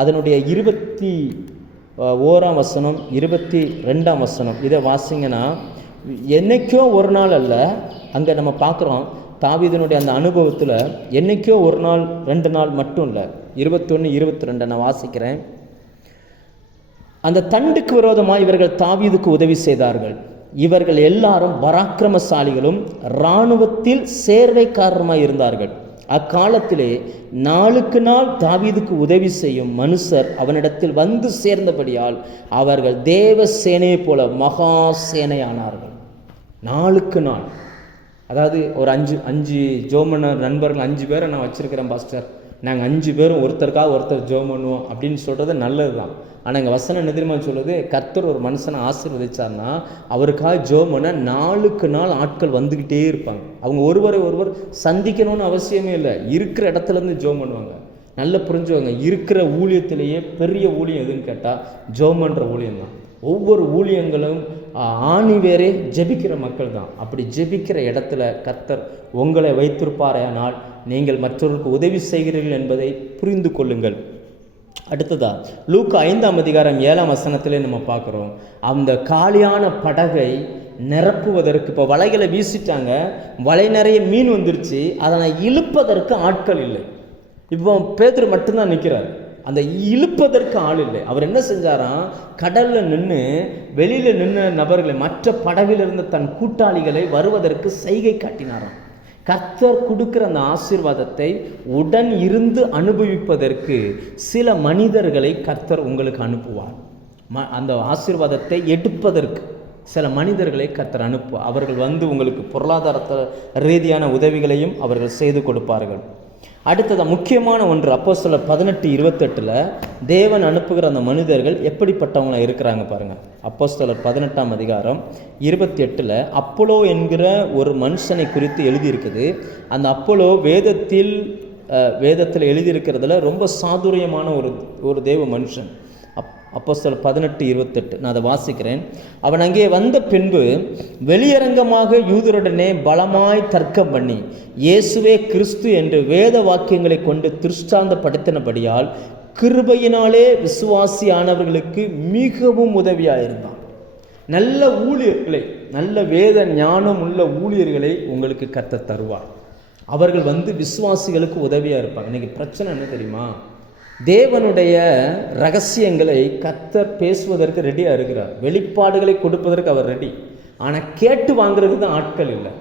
அதனுடைய 21ஆம் வசனம் 22ஆம் வசனம் இதை வாசிங்கன்னா, என்றைக்கோ ஒரு நாள் அல்ல, அங்கே நம்ம பார்க்குறோம் தாவீதினுடைய அந்த அனுபவத்தில் என்றைக்கோ ஒரு நாள் 2 நாள் மட்டும் இல்லை, 21, 22 நான் வாசிக்கிறேன். அந்த தண்டுக்கு விரோதமாக இவர்கள் தாவீதுக்கு உதவி செய்தார்கள். இவர்கள் எல்லாரும் பராக்கிரமசாலிகளும் இராணுவத்தில் சேர்வைக்காரருமாய் இருந்தார்கள். அக்காலத்திலே நாளுக்கு நாள் தாவீதுக்கு உதவி செய்யும் மனுஷர் அவனிடத்தில் வந்து சேர்ந்தபடியால் அவர்கள் தேவ சேனையை போல மகா சேனையானார்கள். நாளுக்கு நாள், அதாவது ஒரு 5 ஜோமன நண்பர்கள் 5 பேரை நான் வச்சுருக்கிறேன் பாஸ்டர், நாங்கள் 5 பேரும் ஒருத்தருக்காக ஒருத்தர் ஜோம் பண்ணுவோம் அப்படின்னு சொல்கிறது நல்லது தான். ஆனால் எங்கள் வசனம் எதிர்மா சொல்லுது, கர்த்தர் ஒரு மனுஷனை ஆசீர்வதிச்சார்னா அவருக்காக ஜோம் பண்ண நாளுக்கு நாள் ஆட்கள் வந்துக்கிட்டே இருப்பாங்க. அவங்க ஒருவரை ஒருவர் சந்திக்கணும்னு அவசியமே இல்லை, இருக்கிற இடத்துலேருந்து ஜோம் பண்ணுவாங்க. நல்லா புரிஞ்சுவாங்க. இருக்கிற ஊழியத்திலேயே பெரிய ஊழியம் எதுன்னு கேட்டால் ஜோம் பண்ணுற ஊழியம் தான். ஒவ்வொரு ஊழியங்களும் ஆணிவேரே ஜெபிக்கிற மக்கள் தான். அப்படி ஜெபிக்கிற இடத்துல கர்த்தர் உங்களை வைத்திருப்பாரையானால் நீங்கள் மற்றவர்களுக்கு உதவி செய்கிறீர்கள் என்பதை புரிந்து கொள்ளுங்கள். அடுத்ததா லூக்கா 5ஆம் அதிகாரம் 7ஆம் வசனத்திலே நம்ம பார்க்குறோம், அந்த காலியான படகை நிரப்புவதற்கு இப்போ வலைகளை வீசிட்டாங்க, வலை நிறைய மீன் வந்துருச்சு, அதனை இழுப்பதற்கு ஆட்கள் இல்லை. இப்போ பேதுரு மட்டும்தான் நிற்கிறார், அந்த இழுப்பதற்கு ஆள் இல்லை. அவர் என்ன செஞ்சாராம், கடலில் நின்று வெளியில் நின்று நபர்களை, மற்ற படகில் இருந்த தன் கூட்டாளிகளை வருவதற்கு செய்கை காட்டினாராம். கர்த்தர் கொடுக்குற அந்த ஆசீர்வாதத்தை உடன் இருந்து அனுபவிப்பதற்கு சில மனிதர்களை கர்த்தர் உங்களுக்கு அனுப்புவார். அந்த ஆசீர்வாதத்தை எடுப்பதற்கு சில மனிதர்களை கர்த்தர் அனுப்புவார். அவர்கள் வந்து உங்களுக்கு பொருளாதார ரீதியான உதவிகளையும் அவர்கள் செய்து கொடுப்பார்கள். அடுத்தது முக்கியமான ஒன்று, அப்போஸ்தலர் 18:28 தேவன் அனுப்புகிற அந்த மனிதர்கள் எப்படிப்பட்டவங்களா இருக்கிறாங்க பாருங்கள். அப்போஸ்தலர் 18:28 அப்போலோ என்கிற ஒரு மனுஷனை குறித்து எழுதியிருக்குது. அந்த அப்போலோ வேதத்தில் எழுதியிருக்கிறதுல ரொம்ப சாதுரியமான ஒரு தேவ மனுஷன். அப்போஸ்தலர் 18:28 நான் அதை வாசிக்கிறேன். அவன் அங்கே வந்த பின்பு வெளியரங்கமாக யூதருடனே பலமாய் தர்க்கம் பண்ணி இயேசுவே கிறிஸ்து என்று வேத வாக்கியங்களை கொண்டு திருஷ்டாந்தப்படுத்தினபடியால் கிருபையினாலே விசுவாசியானவர்களுக்கு மிகவும் உதவியாயிருந்தான். நல்ல ஊழியர்களை, நல்ல வேத ஞானம் உள்ள ஊழியர்களை உங்களுக்கு கர்த்தர் தருவார். அவர்கள் விசுவாசிகளுக்கு உதவியாக இருப்பாங்க. இன்னைக்கு பிரச்சனை என்ன தெரியுமா? தேவனுடைய ரகசியங்களை கர்த்தர் பேசுவதற்கு ரெடியாக இருக்கிறார், வெளிப்பாடுகளை கொடுப்பதற்கு அவர் ரெடி. ஆனால் கேட்டு வாங்குறதுக்கு தான் ஆட்கள் இல்லை.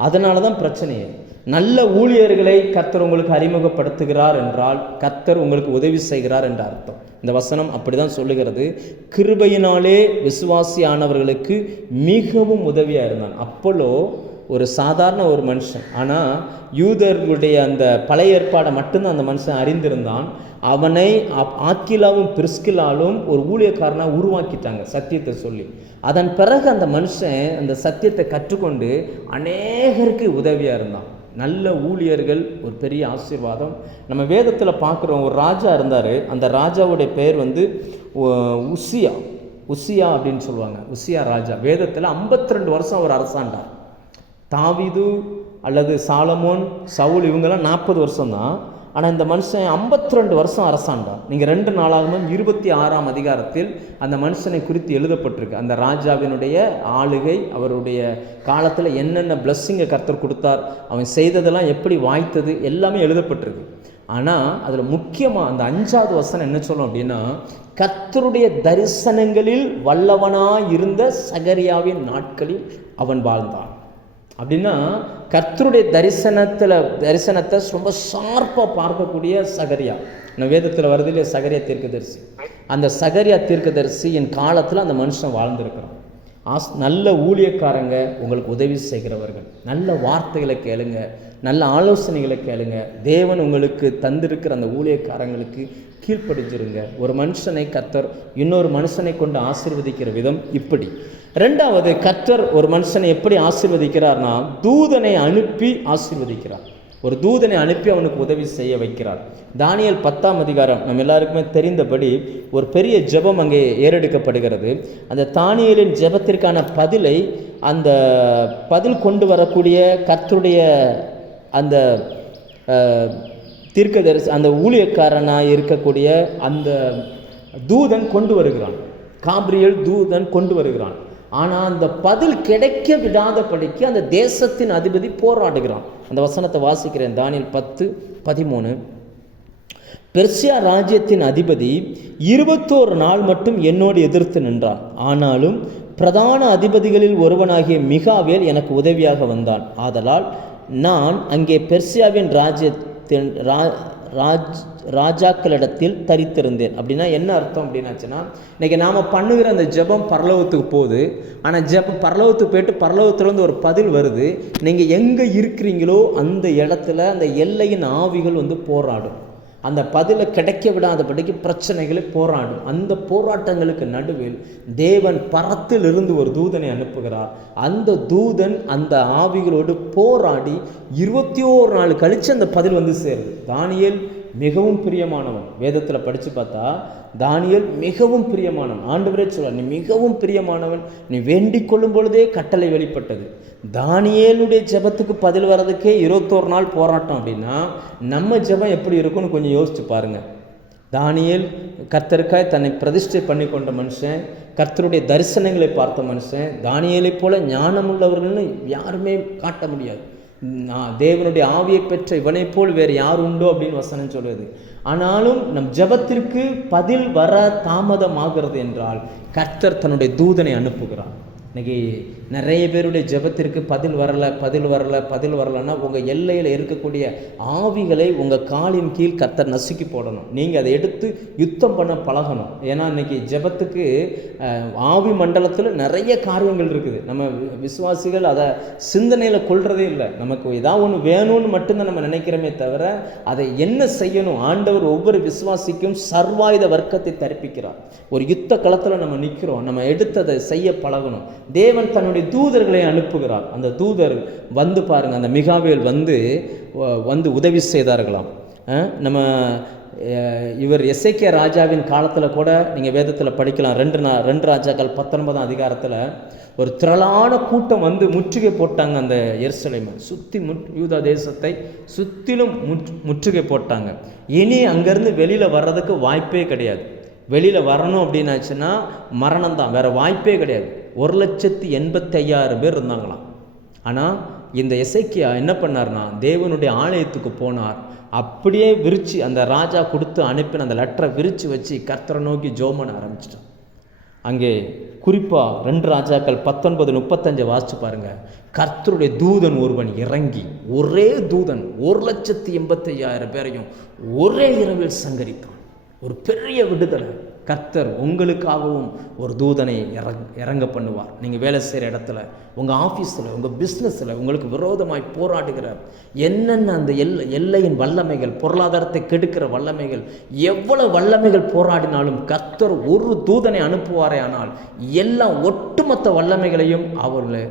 அதனால தான் பிரச்சனையே. நல்ல ஊழியர்களை கர்த்தர் உங்களுக்கு அறிமுகப்படுத்துகிறார் என்றால் கர்த்தர் உங்களுக்கு உதவி செய்கிறார் என்ற அர்த்தம். இந்த வசனம் அப்படிதான் சொல்லுகிறது. கிருபையினாலே விசுவாசியானவர்களுக்கு மிகவும் உதவியாக இருந்தான். அப்போலோ ஒரு சாதாரண ஒரு மனுஷன், ஆனால் யூதர்களுடைய அந்த பழைய ஏற்பாடை மட்டும்தான் அந்த மனுஷன் அறிந்திருந்தான். அவனை ஆக்கிலாவும் பிரிஸ்கிலாலும் ஒரு ஊழியக்காரனாக உருவாக்கிட்டாங்க சத்தியத்தை சொல்லி. அதன் பிறகு அந்த மனுஷன் அந்த சத்தியத்தை கற்றுக்கொண்டு அநேகருக்கு உதவியாக இருந்தான். நல்ல ஊழியர்கள் ஒரு பெரிய ஆசீர்வாதம். நம்ம வேதத்தில் பார்க்குறோம், ஒரு ராஜா இருந்தார். அந்த ராஜாவுடைய பெயர் உசியா அப்படின்னு சொல்லுவாங்க. உசியா ராஜா. வேதத்தில் 52 வருஷம் அவர் அரசாண்டார். தாவீது அல்லது சாலமோன், சவுல் இவங்கெல்லாம் 40 வருஷம் தான். ஆனால் இந்த மனுஷன் 52 வருஷம் அரசாண்டார். நீங்கள் 2 நாளாகவும் 26ஆம் அதிகாரத்தில் அந்த மனுஷனை குறித்து எழுதப்பட்டிருக்கு. அந்த ராஜாவினுடைய ஆளுகை, அவருடைய காலத்தில் என்னென்ன பிளஸ்ஸிங்கை கர்த்தர் கொடுத்தார், அவன் செய்ததெல்லாம் எப்படி வாய்த்தது, எல்லாமே எழுதப்பட்டிருக்கு. ஆனால் அதில் முக்கியமாக அந்த 5ஆவது வசனம் என்ன சொல்லும் அப்படின்னா, கர்த்தருடைய தரிசனங்களில் வல்லவனாய் இருந்த சகரியாவின் நாட்களில் அவன் வாழ்ந்தான். அப்படின்னா கர்த்தருடைய தரிசனத்தை ரொம்ப ஷார்ப்பாக பார்க்கக்கூடிய சகரியா. நம்ம வேதத்தில் வருது இல்லையா, சகரியா தீர்க்கதரிசி. அந்த சகரியா தீர்க்கதரிசியின் காலத்தில் அந்த மனுஷன் வாழ்ந்திருக்கிறான். நல்ல ஊழியக்காரங்க உங்களுக்கு உதவி செய்கிறவர்கள், நல்ல வார்த்தைகளை கேளுங்க, நல்ல ஆலோசனைகளை கேளுங்க. தேவன் உங்களுக்கு தந்திருக்கிற அந்த ஊழியக்காரங்களுக்கு கீழ்ப்படிஞ்சிருங்க. ஒரு மனுஷனை கர்த்தர் இன்னொரு மனுஷனை கொண்டு ஆசீர்வதிக்கிற விதம் இப்படி. 2வது, கர்த்தர் ஒரு மனுஷனை எப்படி ஆசீர்வதிக்கிறார்னா, தூதனை அனுப்பி ஆசீர்வதிக்கிறார். ஒரு தூதனை அனுப்பி அவனுக்கு உதவி செய்ய வைக்கிறார். தானியேல் 10ஆம் அதிகாரம் நம்ம எல்லாருக்குமே தெரிந்தபடி ஒரு பெரிய ஜெபம் அங்கே ஏறெடுக்கப்படுகிறது. அந்த தானியேலின் ஜெபத்திற்கான பதிலை, அந்த பதில் கொண்டு வரக்கூடிய கர்த்தருடைய அந்த தீர்க்கதரிசி, அந்த ஊழியக்காரனாக இருக்கக்கூடிய அந்த தூதன் கொண்டு வருகிறான். காபிரியேல் தூதன் கொண்டு வருகிறான். ஆனால் அந்த பதில் கிடைக்க விடாதபடிக்கு அந்த தேசத்தின் அதிபதி போராடுகிறான். அந்த வசனத்தை வாசிக்கிறேன். தானியேல் 10:13. பெர்சியா ராஜ்யத்தின் அதிபதி 21 நாள் மட்டும் என்னோடு எதிர்த்து நின்றான். ஆனாலும் பிரதான அதிபதிகளில் ஒருவனாகிய மிகாவேல் எனக்கு உதவியாக வந்தான். ஆதலால் நான் அங்கே பெர்சியாவின் ராஜாக்களிடத்தில் தரித்திருந்தேன். அப்படின்னா என்ன அர்த்தம் அப்படின்னாச்சுன்னா, இன்றைக்கி நாம் பண்ணுகிற அந்த ஜெபம் பரலோகத்துக்கு போகுது. ஆனால் ஜெபம் பரலோகத்துக்கு போயிட்டு பரலோகத்துலேருந்து ஒரு பதில் வருது. நீங்கள் எங்கே இருக்கிறீங்களோ அந்த இடத்துல அந்த எல்லையின் ஆவிகள் போராடும். அந்த பதிலை கிடைக்க விடாதபடிக்கு பிரச்சனைகளை போராடும். அந்த போராட்டங்களுக்கு நடுவில் தேவன் பரத்தில் இருந்து ஒரு தூதனை அனுப்புகிறார். அந்த தூதன் அந்த ஆவிகளோடு போராடி 21 நாள் கழித்து அந்த பதில் சேருது. தானியேல் மிகவும் பிரியமானவன். வேதத்தில் படித்து பார்த்தா தானியேல் மிகவும் பிரியமானவன். ஆண்டவரே சொல்ல, நீ மிகவும் பிரியமானவன், நீ வேண்டிக் கொள்ளும் பொழுதே கட்டளை வெளிப்பட்டது. தானியேலுடைய ஜெபத்துக்கு பதில் வர்றதுக்கே 21 நாள் போராட்டம். அப்படின்னா நம்ம ஜெபம் எப்படி இருக்கும்னு கொஞ்சம் யோசிச்சு பாருங்க. தானியேல் கர்த்தருக்காய் தன்னை பிரதிஷ்டை பண்ணி கொண்ட மனுஷன், கர்த்தருடைய தரிசனங்களை பார்த்த மனுஷன். தானியேலை போல ஞானம் உள்ளவர்கள்னு யாருமே காட்ட முடியாது. தேவனுடைய ஆவியை பெற்ற இவனை போல் வேறு யார் உண்டோ அப்படின்னு வசனம் சொல்லுது. ஆனாலும் நம் ஜெபத்திற்கு பதில் வர தாமதமாகிறது என்றால் கர்த்தர் தன்னுடைய தூதனை அனுப்புகிறார். இன்றைக்கி நிறைய பேருடைய ஜெபத்திற்கு பதில் வரலைன்னா உங்கள் எல்லையில் இருக்கக்கூடிய ஆவிகளை உங்கள் காலின் கீழ் கர்த்தர் நசுக்கி போடணும். நீங்கள் அதை எடுத்து யுத்தம் பண்ண பழகணும். ஏன்னா இன்றைக்கி ஜெபத்துக்கு ஆவி மண்டலத்தில் நிறைய காரியங்கள் இருக்குது. நம்ம விசுவாசிகள் அதை சிந்தனையில் கொள்றதே இல்லை. நமக்கு ஏதாவது ஒன்று வேணும்னு மட்டும்தான் நம்ம நினைக்கிறோமே தவிர அதை என்ன செய்யணும். ஆண்டவர் ஒவ்வொரு விசுவாசிக்கும் சர்வாயுத வர்க்கத்தை தரிப்பிக்கிறார். ஒரு யுத்த களத்தில் நம்ம நிற்கிறோம், நம்ம எடுத்து அதை செய்ய பழகணும். தேவன் தன்னுடைய தூதர்களை அனுப்புகிறார். அந்த தூதர் வந்து பாருங்க, அந்த மிகாவேல் வந்து உதவி செய்தார்களாம். நம்ம இவர் எசேக்கியா ராஜாவின் காலத்தில் கூட நீங்கள் வேதத்தில் படிக்கலாம். 2 ராஜாக்கள் 19ஆம் அதிகாரத்தில் ஒரு திரளான கூட்டம் வந்து முற்றுகை போட்டாங்க. அந்த எருசலேமை சுற்றி யூதா தேசத்தை சுற்றிலும் முற்றுகை போட்டாங்க. இனி அங்கேருந்து வெளியில் வர்றதுக்கு வாய்ப்பே கிடையாது. வெளியில் வரணும் அப்படின்னாச்சுன்னா மரணம் தான், வேறு வாய்ப்பே கிடையாது. 1,85,000 பேர் இருந்தாங்களாம். ஆனால் இந்த எசேக்கியா என்ன பண்ணார்னா, தேவனுடைய ஆலயத்துக்கு போனார். அப்படியே விரித்து அந்த ராஜா கொடுத்து அனுப்பின அந்த லெட்டரை விரித்து வச்சு கர்த்தரை நோக்கி ஜெபம் பண்ண ஆரம்பிச்சிட்டான். அங்கே குறிப்பாக 2 ராஜாக்கள் 19:35 வாசிச்சு பாருங்க. கர்த்தருடைய தூதன் ஒருவன் இறங்கி, ஒரே தூதன் 1,85,000 பேரையும் ஒரே இரவில் சங்கரித்தான். ஒரு பெரிய விடுதலை. கர்த்தர் உங்களுக்காகவும் ஒரு தூதனை இறங்க பண்ணுவார். நீங்கள் வேலை செய்கிற இடத்துல, உங்கள் ஆஃபீஸில், உங்கள் பிஸ்னஸில் உங்களுக்கு விரோதமாய் போராடுகிற என்னென்ன அந்த எல்லையின் வல்லமைகள், பொருளாதாரத்தை கெடுக்கிற வல்லமைகள், எவ்வளவு வல்லமைகள் போராடினாலும் கர்த்தர் ஒரு தூதனை அனுப்புவாரே ஆனால் எல்லாம் ஒட்டுமொத்த வல்லமைகளையும் அவர்களை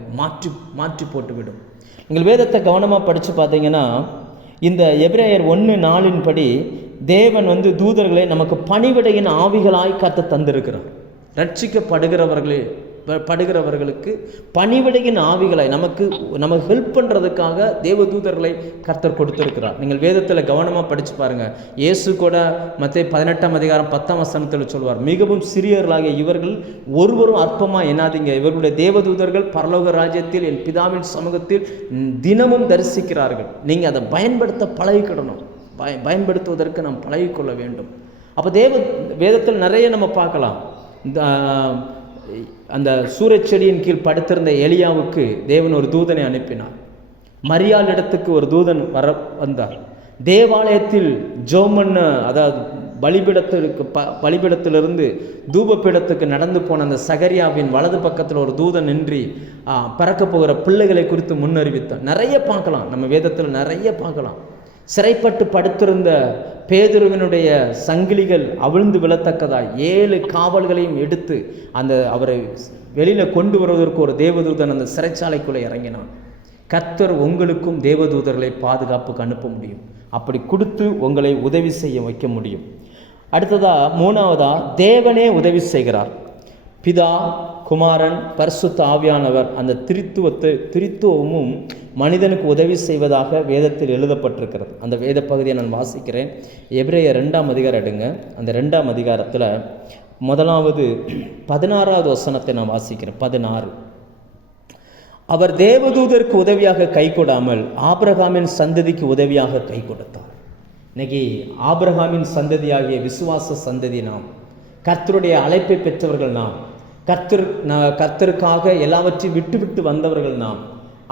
மாற்றி போட்டுவிடும். நீங்கள் வேதத்தை கவனமாக படித்து பார்த்தீங்கன்னா, இந்த எபிரேயர் 1:4 படி தேவன் வந்து தூதர்களை நமக்கு பணிவிடையின் ஆவிகளாய் கர்த்த தந்திருக்கிறார். ரட்சிக்கப்படுகிறவர்களுக்கு பணிவிடையின் ஆவிகளாய் நமக்கு ஹெல்ப் பண்ணுறதுக்காக தேவ தூதர்களை கர்த்தர் கொடுத்திருக்கிறார். நீங்கள் வேதத்தில் கவனமாக படித்து பாருங்கள். இயேசு கூட மத்தேயு 18ஆம் அதிகாரம் 10ஆம் வசனத்தில் சொல்வார், மிகவும் சிறியவர்களாகிய இவர்கள் ஒருவரும் அற்பமாக எண்ணாதீங்க, இவர்களுடைய தேவதூதர்கள் பரலோக ராஜ்யத்தில் என் பிதாவின் சமூகத்தில் தினமும் தரிசிக்கிறார்கள். நீங்கள் அதை பயன்படுத்த பழகிக்கிடணும். பயன்படுத்துவதற்கு நாம் பழகிக்கொள்ள வேண்டும். அப்போ வேதத்தில் நிறைய நம்ம பார்க்கலாம். அந்த சூரச்செடியின் கீழ் படுத்திருந்த எலியாவுக்கு தேவன் ஒரு தூதனை அனுப்பினார். மரியாள் இடத்துக்கு ஒரு தூதன் வந்தார். தேவாலயத்தில் ஜோமன்னு, அதாவது பலிபீடத்திலிருந்து தூபபீடத்துக்கு நடந்து போன அந்த சகரியாவின் வலது பக்கத்தில் ஒரு தூதன் நின்று பறக்க போகிற பிள்ளைகளை குறித்து முன்னறிவித்தார். நிறைய பார்க்கலாம், நம்ம வேதத்தில் நிறைய பார்க்கலாம். சிறைப்பட்டு படுத்திருந்த பேதுருவினுடைய சங்கிலிகள் அவிழ்ந்து விழத்தக்கதாய் 7 காவல்களையும் எடுத்து அவரை வெளியில் கொண்டு வருவதற்கு ஒரு தேவதூதன் அந்த சிறைச்சாலைக்குள்ளே இறங்கினான். கர்த்தர் உங்களுக்கும் தேவதூதர்களை பாதுகாப்புக்கு அனுப்ப முடியும். அப்படி கொடுத்து உங்களை உதவி செய்ய வைக்க முடியும். அடுத்ததா 3வதா தேவனே உதவி செய்கிறார். பிதா, குமாரன், பரிசுத்த ஆவியானவர், அந்த திரித்துவமும் மனிதனுக்கு உதவி செய்வதாக வேதத்தில் எழுதப்பட்டிருக்கிறது. அந்த வேத பகுதியை நான் வாசிக்கிறேன். எபிரேயர் 2ஆம் அதிகாரம் எடுங்க. அந்த 2ஆம் அதிகாரத்தில் 16வது வசனத்தை நான் வாசிக்கிறேன். 16. அவர் தேவதூதருக்கு உதவியாக கை கொடாமல் ஆபிரகாமின் சந்ததிக்கு உதவியாக கை கொடுத்தார். இன்னைக்கு ஆபிரகாமின் சந்ததியாகிய விசுவாச சந்ததி நாம், கர்த்தருடைய அழைப்பை பெற்றவர்கள் நாம், கர்த்தருக்காக எல்லாவற்றையும் விட்டு வந்தவர்கள் நாம்.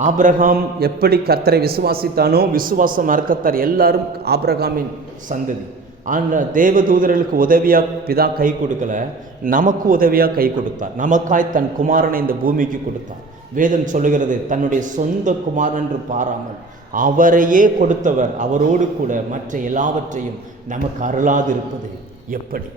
ஆபிரகாம் எப்படி கர்த்தரை விசுவாசித்தானோ, விசுவாசம் மறக்கத்தார் எல்லாரும் ஆபிரகாமின் சந்ததி. ஆனால் தேவதூதர்களுக்கு உதவியாக பிதா கை கொடுக்கல, நமக்கு உதவியாக கை கொடுத்தார். நமக்காய் தன் குமாரனை இந்த பூமிக்கு கொடுத்தார். வேதம் சொல்லுகிறது, தன்னுடைய சொந்த குமாரன் என்று பாராமல் அவரையே கொடுத்தவர் அவரோடு கூட மற்ற எல்லாவற்றையும் நமக்கு அருளாதிருப்பது எப்படி?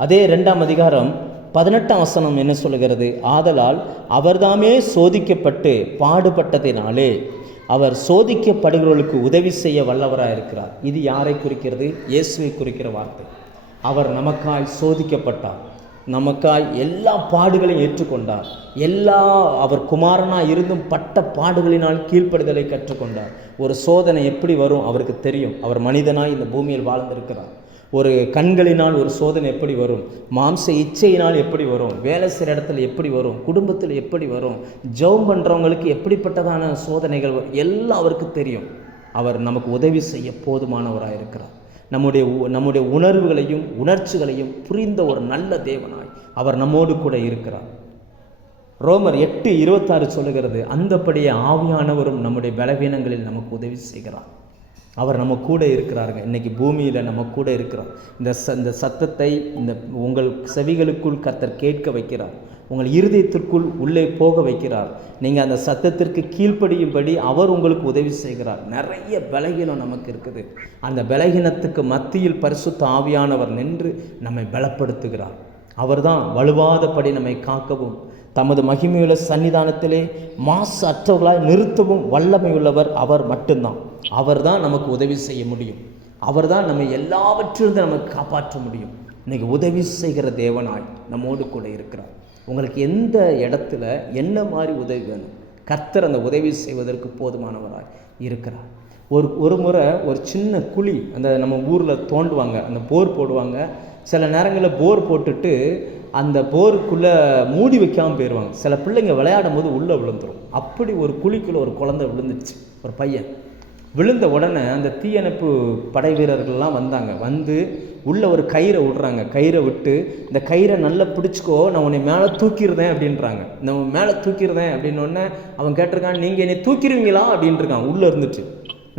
அதே 2ஆம் அதிகாரம் 18ஆம் வசனம் என்ன சொல்லுகிறது? ஆதலால் அவர்தாமே சோதிக்கப்பட்டு பாடுபட்டதினாலே அவர் சோதிக்கப்படுகிறவர்களுக்கு உதவி செய்ய வல்லவராக இருக்கிறார். இது யாரை குறிக்கிறது? இயேசுவை குறிக்கிற வார்த்தை. அவர் நமக்காய் சோதிக்கப்பட்டார், நமக்காய் எல்லா பாடுகளையும் ஏற்றுக்கொண்டார். அவர் குமாரனாக இருந்தும் பட்ட பாடுகளினால் கீழ்ப்படுதலை கற்றுக்கொண்டார். ஒரு சோதனை எப்படி வரும் அவருக்கு தெரியும். அவர் மனிதனாய் இந்த பூமியில் வாழ்ந்திருக்கிறார். ஒரு கண்களினால் ஒரு சோதனை எப்படி வரும், மாம்ச இச்சையினால் எப்படி வரும், வேலை செய்கிற இடத்துல எப்படி வரும், குடும்பத்தில் எப்படி வரும், ஜெபம் பண்ணுறவங்களுக்கு எப்படிப்பட்டதான சோதனைகள் எல்லாம் அவருக்கு தெரியும். அவர் நமக்கு உதவி செய்ய போதுமானவராக இருக்கிறார். நம்முடைய உணர்வுகளையும் உணர்ச்சிகளையும் புரிந்த ஒரு நல்ல தேவனாய் அவர் நம்மோடு கூட இருக்கிறார். ரோமர் 8:26 சொல்லுகிறது, அந்தப்படியே ஆவியானவரும் நம்முடைய பலவீனங்களில் நமக்கு உதவி செய்கிறார். அவர் நம்ம கூட இருக்கிறாருங்க. இன்றைக்கி பூமியில் நம்ம கூட இருக்கிறார். இந்த சத்தத்தை உங்கள் செவிகளுக்குள் கர்த்தர் கேட்க வைக்கிறார். உங்கள் இருதயத்திற்குள் உள்ளே போக வைக்கிறார். நீங்கள் அந்த சத்தத்திற்கு கீழ்ப்படியும்படி அவர் உங்களுக்கு உதவி செய்கிறார். நிறைய பலகீனம் நமக்கு இருக்குது. அந்த பலகீனத்துக்கு மத்தியில் பரிசுத்த ஆவியானவர் நின்று நம்மை பலப்படுத்துகிறார். அவர் தான் வலுவாதபடி நம்மை காக்கவும் தமது மகிமையுள்ள சன்னிதானத்திலே மாசு அற்றவர்களாய் நிறுத்தவும் வல்லமை உள்ளவர் அவர் மட்டும்தான். அவர் தான் நமக்கு உதவி செய்ய முடியும். அவர் தான் நம்ம எல்லாவற்றிலிருந்து நமக்கு காப்பாற்ற முடியும். இன்றைக்கி உதவி செய்கிற தேவனாய் நம்மோடு கூட இருக்கிறார். உங்களுக்கு எந்த இடத்துல என்ன மாதிரி உதவி வேணும், கர்த்தர் அந்த உதவி செய்வதற்கு போதுமானவராய் இருக்கிறார். ஒரு முறை ஒரு சின்ன குழி அந்த நம்ம ஊரில் தோண்டுவாங்க, அந்த போர் போடுவாங்க. சில நேரங்களில் போர் போட்டுட்டு அந்த போருக்குள்ளே மூடி வைக்காமல் போயிடுவாங்க. சில பிள்ளைங்க விளையாடும் போது உள்ளே விழுந்துடும். அப்படி ஒரு குழிக்குள்ளே ஒரு குழந்தை விழுந்துச்சு. ஒரு பையன் விழுந்த உடனே அந்த தீயணைப்பு படை வீரர்கள்லாம் வந்தாங்க. வந்து உள்ளே ஒரு கயிறை விடுறாங்க. கயிறை விட்டு, இந்த கயிறை நல்லா பிடிச்சிக்கோ, நான் உன்னை மேலே தூக்கிடுறேன் அப்படின்றாங்க. நம்ம மேலே தூக்கிடுறேன் அப்படின்னோடனே அவன் கேட்டிருக்கான், நீங்கள் என்னை தூக்கிடுவீங்களா அப்படின்ட்டுருக்கான். உள்ளே இருந்துட்டு,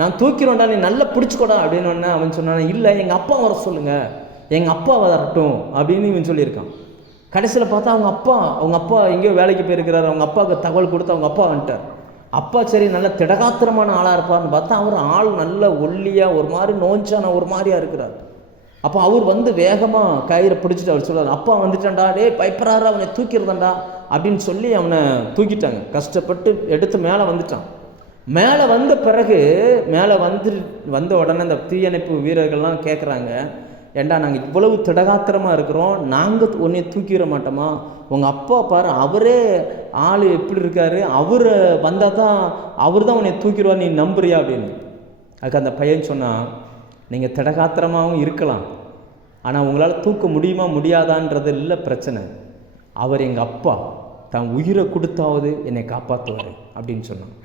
நான் தூக்கிடுவேன்டா, நீ நல்லா பிடிச்சிக்கோடா அப்படின்னோடனே அவன் சொன்னான், இல்லை எங்கள் அப்பா வர சொல்லுங்கள், எங்கள் அப்பா வரட்டும் அப்படின்னு இவன் சொல்லியிருக்கான். கடைசியில் பார்த்தா அவங்க அப்பா எங்கேயோ வேலைக்கு போயிருக்கிறார். அவங்க அப்பாவுக்கு தகவல் கொடுத்து அவங்க அப்பா வந்துட்டார். அப்பா சரி நல்ல திடகாத்திரமான ஆளாக இருப்பார்னு பார்த்தா அவர் ஆள் நல்ல ஒல்லியாக ஒரு மாதிரி நோஞ்சான ஒரு மாதிரியாக இருக்கிறார். அப்போ அவர் வந்து வேகமாக கயிறை பிடிச்சிட்டு அவர் சொல்கிறார், அப்பா வந்துட்டான்டா, டே பயப்படாரு, அவனை தூக்கிடுதான்டா அப்படின்னு சொல்லி அவனை தூக்கிட்டாங்க. கஷ்டப்பட்டு எடுத்து மேலே வந்துட்டான். மேலே வந்த பிறகு வந்த உடனே இந்த தீயணைப்பு வீரர்கள்லாம் கேட்குறாங்க, ஏண்டா நாங்கள் இவ்வளவு திடகாத்திரமாக இருக்கிறோம், நாங்கள் உன்னை தூக்கிட மாட்டோமா? உங்கள் அப்பா பாரு, அவரே ஆள் எப்படி இருக்காரு, அவர் வந்தால் தான் அவர் தான் உன்னை தூக்கிடுவார், நீ நம்புறியா அப்படின்னு. அதுக்கு அந்த பையன் சொன்னால், நீங்கள் திடகாத்திரமாகவும் இருக்கலாம், ஆனால் உங்களால் தூக்க முடியுமா முடியாதான்றது இல்லை பிரச்சனை. அவர் எங்கள் அப்பா, தான் உயிரை கொடுத்தாவது என்னை காப்பாற்றுவார் அப்படின்னு சொன்னான்.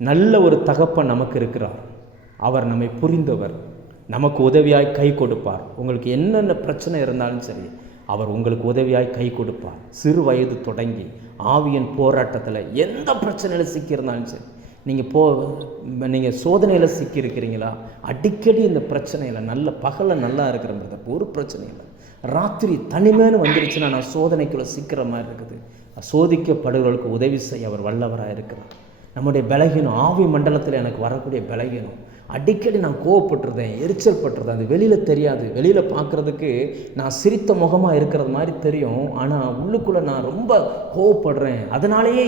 நல்ல ஒரு தகப்பன் நமக்கு இருக்கிறார். அவர் நம்மை புரிந்தவர், நமக்கு உதவியாய் கை கொடுப்பார். உங்களுக்கு என்னென்ன பிரச்சனை இருந்தாலும் சரி, அவர் உங்களுக்கு உதவியாய் கை கொடுப்பார். சிறு வயது தொடங்கி ஆவியின் போராட்டத்தில் எந்த பிரச்சனையில் சிக்கியிருந்தாலும் சரி, நீங்கள் சோதனையில் சிக்கியிருக்கிறீங்களா, அடிக்கடி இந்த பிரச்சனையில் நல்ல பகலில் நல்லா இருக்கிற ஒரு பிரச்சனை இல்லை, ராத்திரி தனிமேனு வந்துருச்சுன்னா நான் சோதனைக்குள்ளே சிக்கிற மாதிரி இருக்குது. சோதிக்கப்படுவர்களுக்கு உதவி செய்ய அவர் வல்லவராக இருக்கிறார். நம்முடைய பலகீனம், ஆவி மண்டலத்தில் எனக்கு வரக்கூடிய பலகீனம், அடிக்கடி நான் கோவப்பட்டுருந்தேன், எரிச்சல் பட்டுருந்தேன். அது வெளியில் தெரியாது. வெளியில் பார்க்குறதுக்கு நான் சிரித்த முகமாக இருக்கிறது மாதிரி தெரியும், ஆனால் உள்ளுக்குள்ளே நான் ரொம்ப கோவப்படுறேன். அதனாலேயே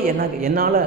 என்னால்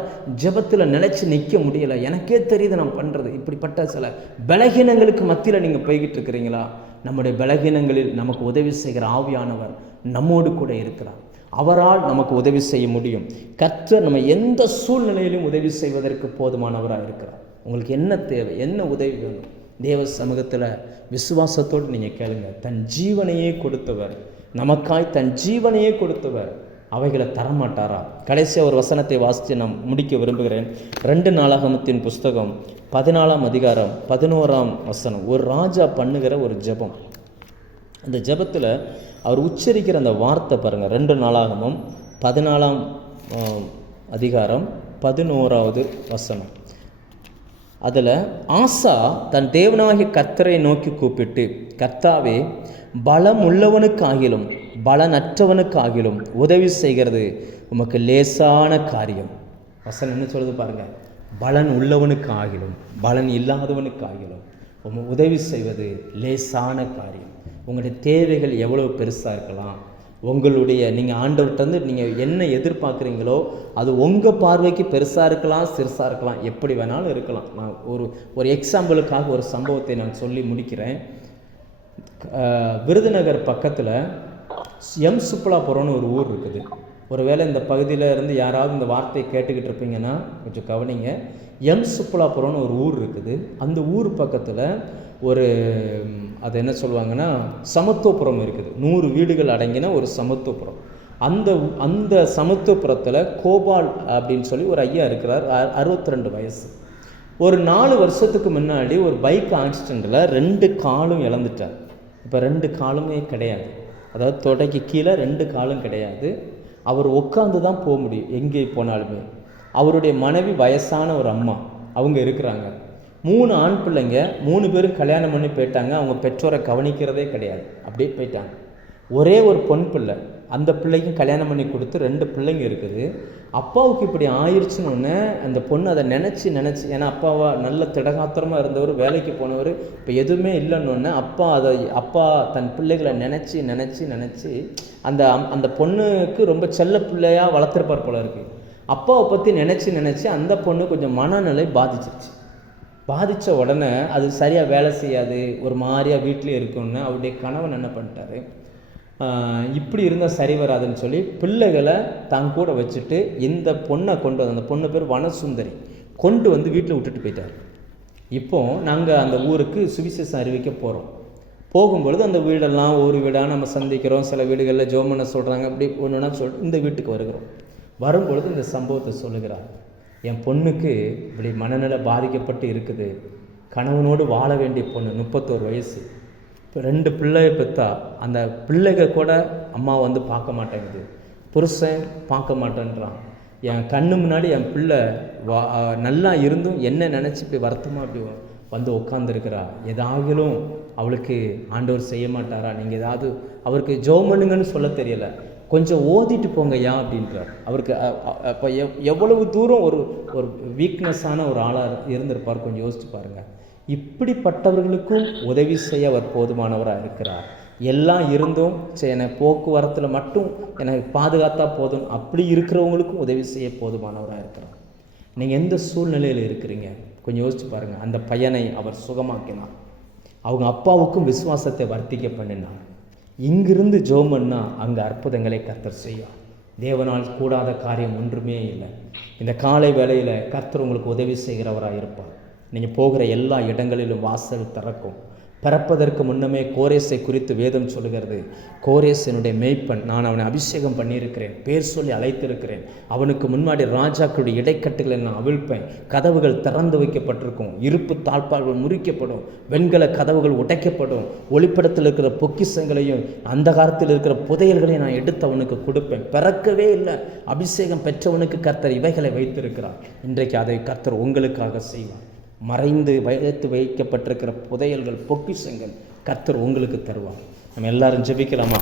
ஜெபத்தில் நிலைச்சி நிற்க முடியலை. எனக்கே தெரியுது நான் பண்ணுறது. இப்படிப்பட்ட சில பலகீனங்களுக்கு மத்தியில் நீங்கள் போய்கிட்டு இருக்கிறீங்களா? நம்முடைய பலகீனங்களில் நமக்கு உதவி செய்கிற ஆவியானவர் நம்மோடு கூட இருக்கிறார். அவரால் நமக்கு உதவி செய்ய முடியும். கர்த்தர் நம்ம எந்த சூழ்நிலையிலும் உதவி செய்வதற்கு போதுமானவராக இருக்கிறார். உங்களுக்கு என்ன தேவை, என்ன உதவி வேணும், தேவ சமூகத்தில் விசுவாசத்தோடு நீங்கள் கேளுங்க. தன் ஜீவனையே கொடுத்தவர், நமக்காய் தன் ஜீவனையே கொடுத்தவர் அவைகளை தரமாட்டாரா? கடைசியாக ஒரு வசனத்தை வாசித்து நான் முடிக்க விரும்புகிறேன். 2 நாளாகமத்தின் புஸ்தகம் 14ஆம் அதிகாரம் 11ஆம் வசனம். ஒரு ராஜா பண்ணுகிற ஒரு ஜெபம். அந்த ஜெபத்தில் அவர் உச்சரிக்கிற அந்த வார்த்தை பாருங்கள். 2 நாளாகமம் 14ஆம் அதிகாரம் 11ஆவது வசனம். அதில் ஆசா தன் தேவனாகிய கர்த்தரை நோக்கி கூப்பிட்டு, கர்த்தாவே, பலம் உள்ளவனுக்காகிலும் பலனற்றவனுக்காகிலும் உதவி செய்கிறது உமக்கு லேசான காரியம். வசனம் என்ன சொல்லுது பாருங்கள். பலன் உள்ளவனுக்காகிலும் பலன் இல்லாதவனுக்காகிலும் உதவி செய்வது லேசான காரியம். உங்களுடைய தேவைகள் எவ்வளவு பெருசாக இருக்கலாம், நீங்கள் ஆண்டவர்கிட்ட நீங்கள் என்ன எதிர்பார்க்குறீங்களோ அது உங்கள் பார்வைக்கு பெருசாக இருக்கலாம், சிறுசாக இருக்கலாம், எப்படி வேணாலும் இருக்கலாம். நான் ஒரு எக்ஸாம்பிளுக்காக ஒரு சம்பவத்தை நான் சொல்லி முடிக்கிறேன். விருதுநகர் பக்கத்தில் எம் சுப்புலாபுரம்னு ஒரு ஊர் இருக்குது. ஒருவேளை இந்த பகுதியில் இருந்து யாராவது இந்த வார்த்தையை கேட்டுக்கிட்டு இருப்பீங்கன்னா கொஞ்சம் கவனிங்க. எம் சுப்புலாபுரம்னு ஒரு ஊர் இருக்குது. அந்த ஊர் பக்கத்தில் அது என்ன சொல்லுவாங்கன்னா சமத்துவபுரம் இருக்குது. 100 வீடுகள் அடங்கின ஒரு சமத்துவபுரம். அந்த சமத்துவபுரத்தில் கோபால் அப்படின்னு சொல்லி ஒரு ஐயா இருக்கிறார். 62 வயசு. ஒரு 4 வருஷத்துக்கு முன்னாடி ஒரு பைக் ஆக்சிடெண்ட்டில் 2 காலும் இழந்துட்டார். இப்போ 2 காலுமே கிடையாது, அதாவது தொடைக்கு கீழே 2 காலும் கிடையாது. அவர் உட்காந்து தான் போக முடியும் எங்கே போனாலுமே. அவருடைய மனைவி வயசான ஒரு அம்மா அவங்க இருக்கிறாங்க. 3 ஆண் பிள்ளைங்க, 3 பேரும் கல்யாணம் பண்ணி போயிட்டாங்க. அவங்க பெற்றோரை கவனிக்கிறதே கிடையாது, அப்படியே போயிட்டாங்க. ஒரே ஒரு பொன் பிள்ளை, அந்த பிள்ளைக்கும் கல்யாணம் பண்ணி கொடுத்து 2 பிள்ளைங்க இருக்குது. அப்பாவுக்கு இப்படி ஆயிடுச்சுன்னு அந்த பொண்ணு அதை நினச்சி ஏன்னா அப்பாவா நல்ல திடகாத்திரமாக இருந்தவர், வேலைக்கு போனவர், இப்போ எதுவுமே இல்லைன்னு அப்பா தன் பிள்ளைகளை நினச்சி அந்த பொண்ணுக்கு ரொம்ப செல்ல பிள்ளையாக வளர்த்துருப்பார் போல இருக்குது. அப்பாவை பற்றி நினச்சி அந்த பொண்ணு கொஞ்சம் மனநிலை பாதித்த உடனே அது சரியாக வேலை செய்யாது, ஒரு மாதிரியாக வீட்டிலே இருக்குன்னு அவருடைய கணவன் என்ன பண்ணிட்டாரு, இப்படி இருந்தால் சரி வராதுன்னு சொல்லி பிள்ளைகளை தான் கூட வச்சுட்டு இந்த பொண்ணை கொண்டு வந்து, அந்த பொண்ணு பேர் வனசுந்தரி, கொண்டு வந்து வீட்டில் விட்டுட்டு போயிட்டார். இப்போது நாங்கள் அந்த ஊருக்கு சுவிசேஷம் அறிவிக்க போகிறோம். போகும்பொழுது அந்த வீடெல்லாம் ஒரு வீடாக நம்ம சந்திக்கிறோம். சில வீடுகளில் ஜோமனை சொல்கிறாங்க, அப்படி ஒன்றுனா சொல்லிட்டு இந்த வீட்டுக்கு வருகிறோம். வரும்பொழுது இந்த சம்பவத்தை சொல்லுகிறார். என் பொண்ணுக்கு இப்படி மனநிலை பாதிக்கப்பட்டு இருக்குது, கணவனோடு வாழ வேண்டிய பொண்ணு, 31 வயசு, இப்போ 2 பிள்ளையை பெற்றா, அந்த பிள்ளைக கூட அம்மா வந்து பார்க்க மாட்டேங்குது, புருஷன் பார்க்க மாட்டேன்றான். என் கண்ணு முன்னாடி என் பிள்ளை நல்லா இருந்தும் என்ன நினச்சி இப்படி வருத்தமாக இப்படி வந்து உட்காந்துருக்கிறா, ஏதாகிலும் அவளுக்கு ஆண்டவர் செய்ய மாட்டாரா, நீங்கள் ஏதாவது அவருக்கு ஜெபம் பண்ணுங்கன்னு சொல்ல தெரியலை, கொஞ்சம் ஓதிட்டு போங்கய்யா அப்படின்றார். அவருக்கு அப்போ எவ்வளவு தூரம் ஒரு வீக்னஸான ஒரு ஆளாக இருந்திருப்பார், கொஞ்சம் யோசிச்சு பாருங்கள். இப்படிப்பட்டவர்களுக்கும் உதவி செய்ய அவர் போதுமானவராக இருக்கிறார். எல்லாம் இருந்தும் என்னை போக்குவரத்தில் மட்டும் எனக்கு பாதுகாத்தா போதும், அப்படி இருக்கிறவங்களுக்கும் உதவி செய்ய போதுமானவராக இருக்கிறார். நீங்கள் எந்த சூழ்நிலையில் இருக்கிறீங்க கொஞ்சம் யோசிச்சு பாருங்கள். அந்த பையனை அவர் சுகமாக்கினார், அவங்க அப்பாவுக்கும் விசுவாசத்தை வர்த்திக்க பண்ணினார். இங்கிருந்து ஜோமன்னா அங்கே அற்புதங்களை கர்த்தர் செய்யும். தேவனால் கூடாத காரியம் ஒன்றுமே இல்லை. இந்த காலை வேளையில் கர்த்தர் உங்களுக்கு உதவி செய்கிறவராக இருப்பார். நீங்கள் போகிற எல்லா இடங்களிலும் வாசல் திறக்கும். பிறப்பதற்கு முன்னமே கோரேசை குறித்து வேதம் சொல்லுகிறது. கோரேஸ் என்னுடைய மேய்ப்பன், நான் அவனை அபிஷேகம் பண்ணியிருக்கிறேன், பேர் சொல்லி அழைத்திருக்கிறேன், அவனுக்கு முன்னாடி ராஜாக்களுடைய இடைக்கட்டுகளை நான் அவிழ்ப்பேன், கதவுகள் திறந்து வைக்கப்பட்டிருக்கும், இருப்பு தாழ்பால்கள் முறிக்கப்படும், வெண்கல கதவுகள் உடைக்கப்படும், ஒளிப்படத்தில் இருக்கிற பொக்கிஷங்களையும் அந்த காலத்தில் இருக்கிற புதையல்களையும் நான் எடுத்து அவனுக்கு கொடுப்பேன். பிறக்கவே இல்லை, அபிஷேகம் பெற்றவனுக்கு கர்த்தர் இவைகளை வைத்திருக்கிறார். இன்றைக்கு அதை கர்த்தர் உங்களுக்காக செய்வார். மறைந்து வைக்கப்பட்டிருக்கிற புதையல்கள், பொக்கிஷங்கள் கர்த்தர் உங்களுக்கு தருவார். நம்ம எல்லாரும் ஜெபிக்கலாமா?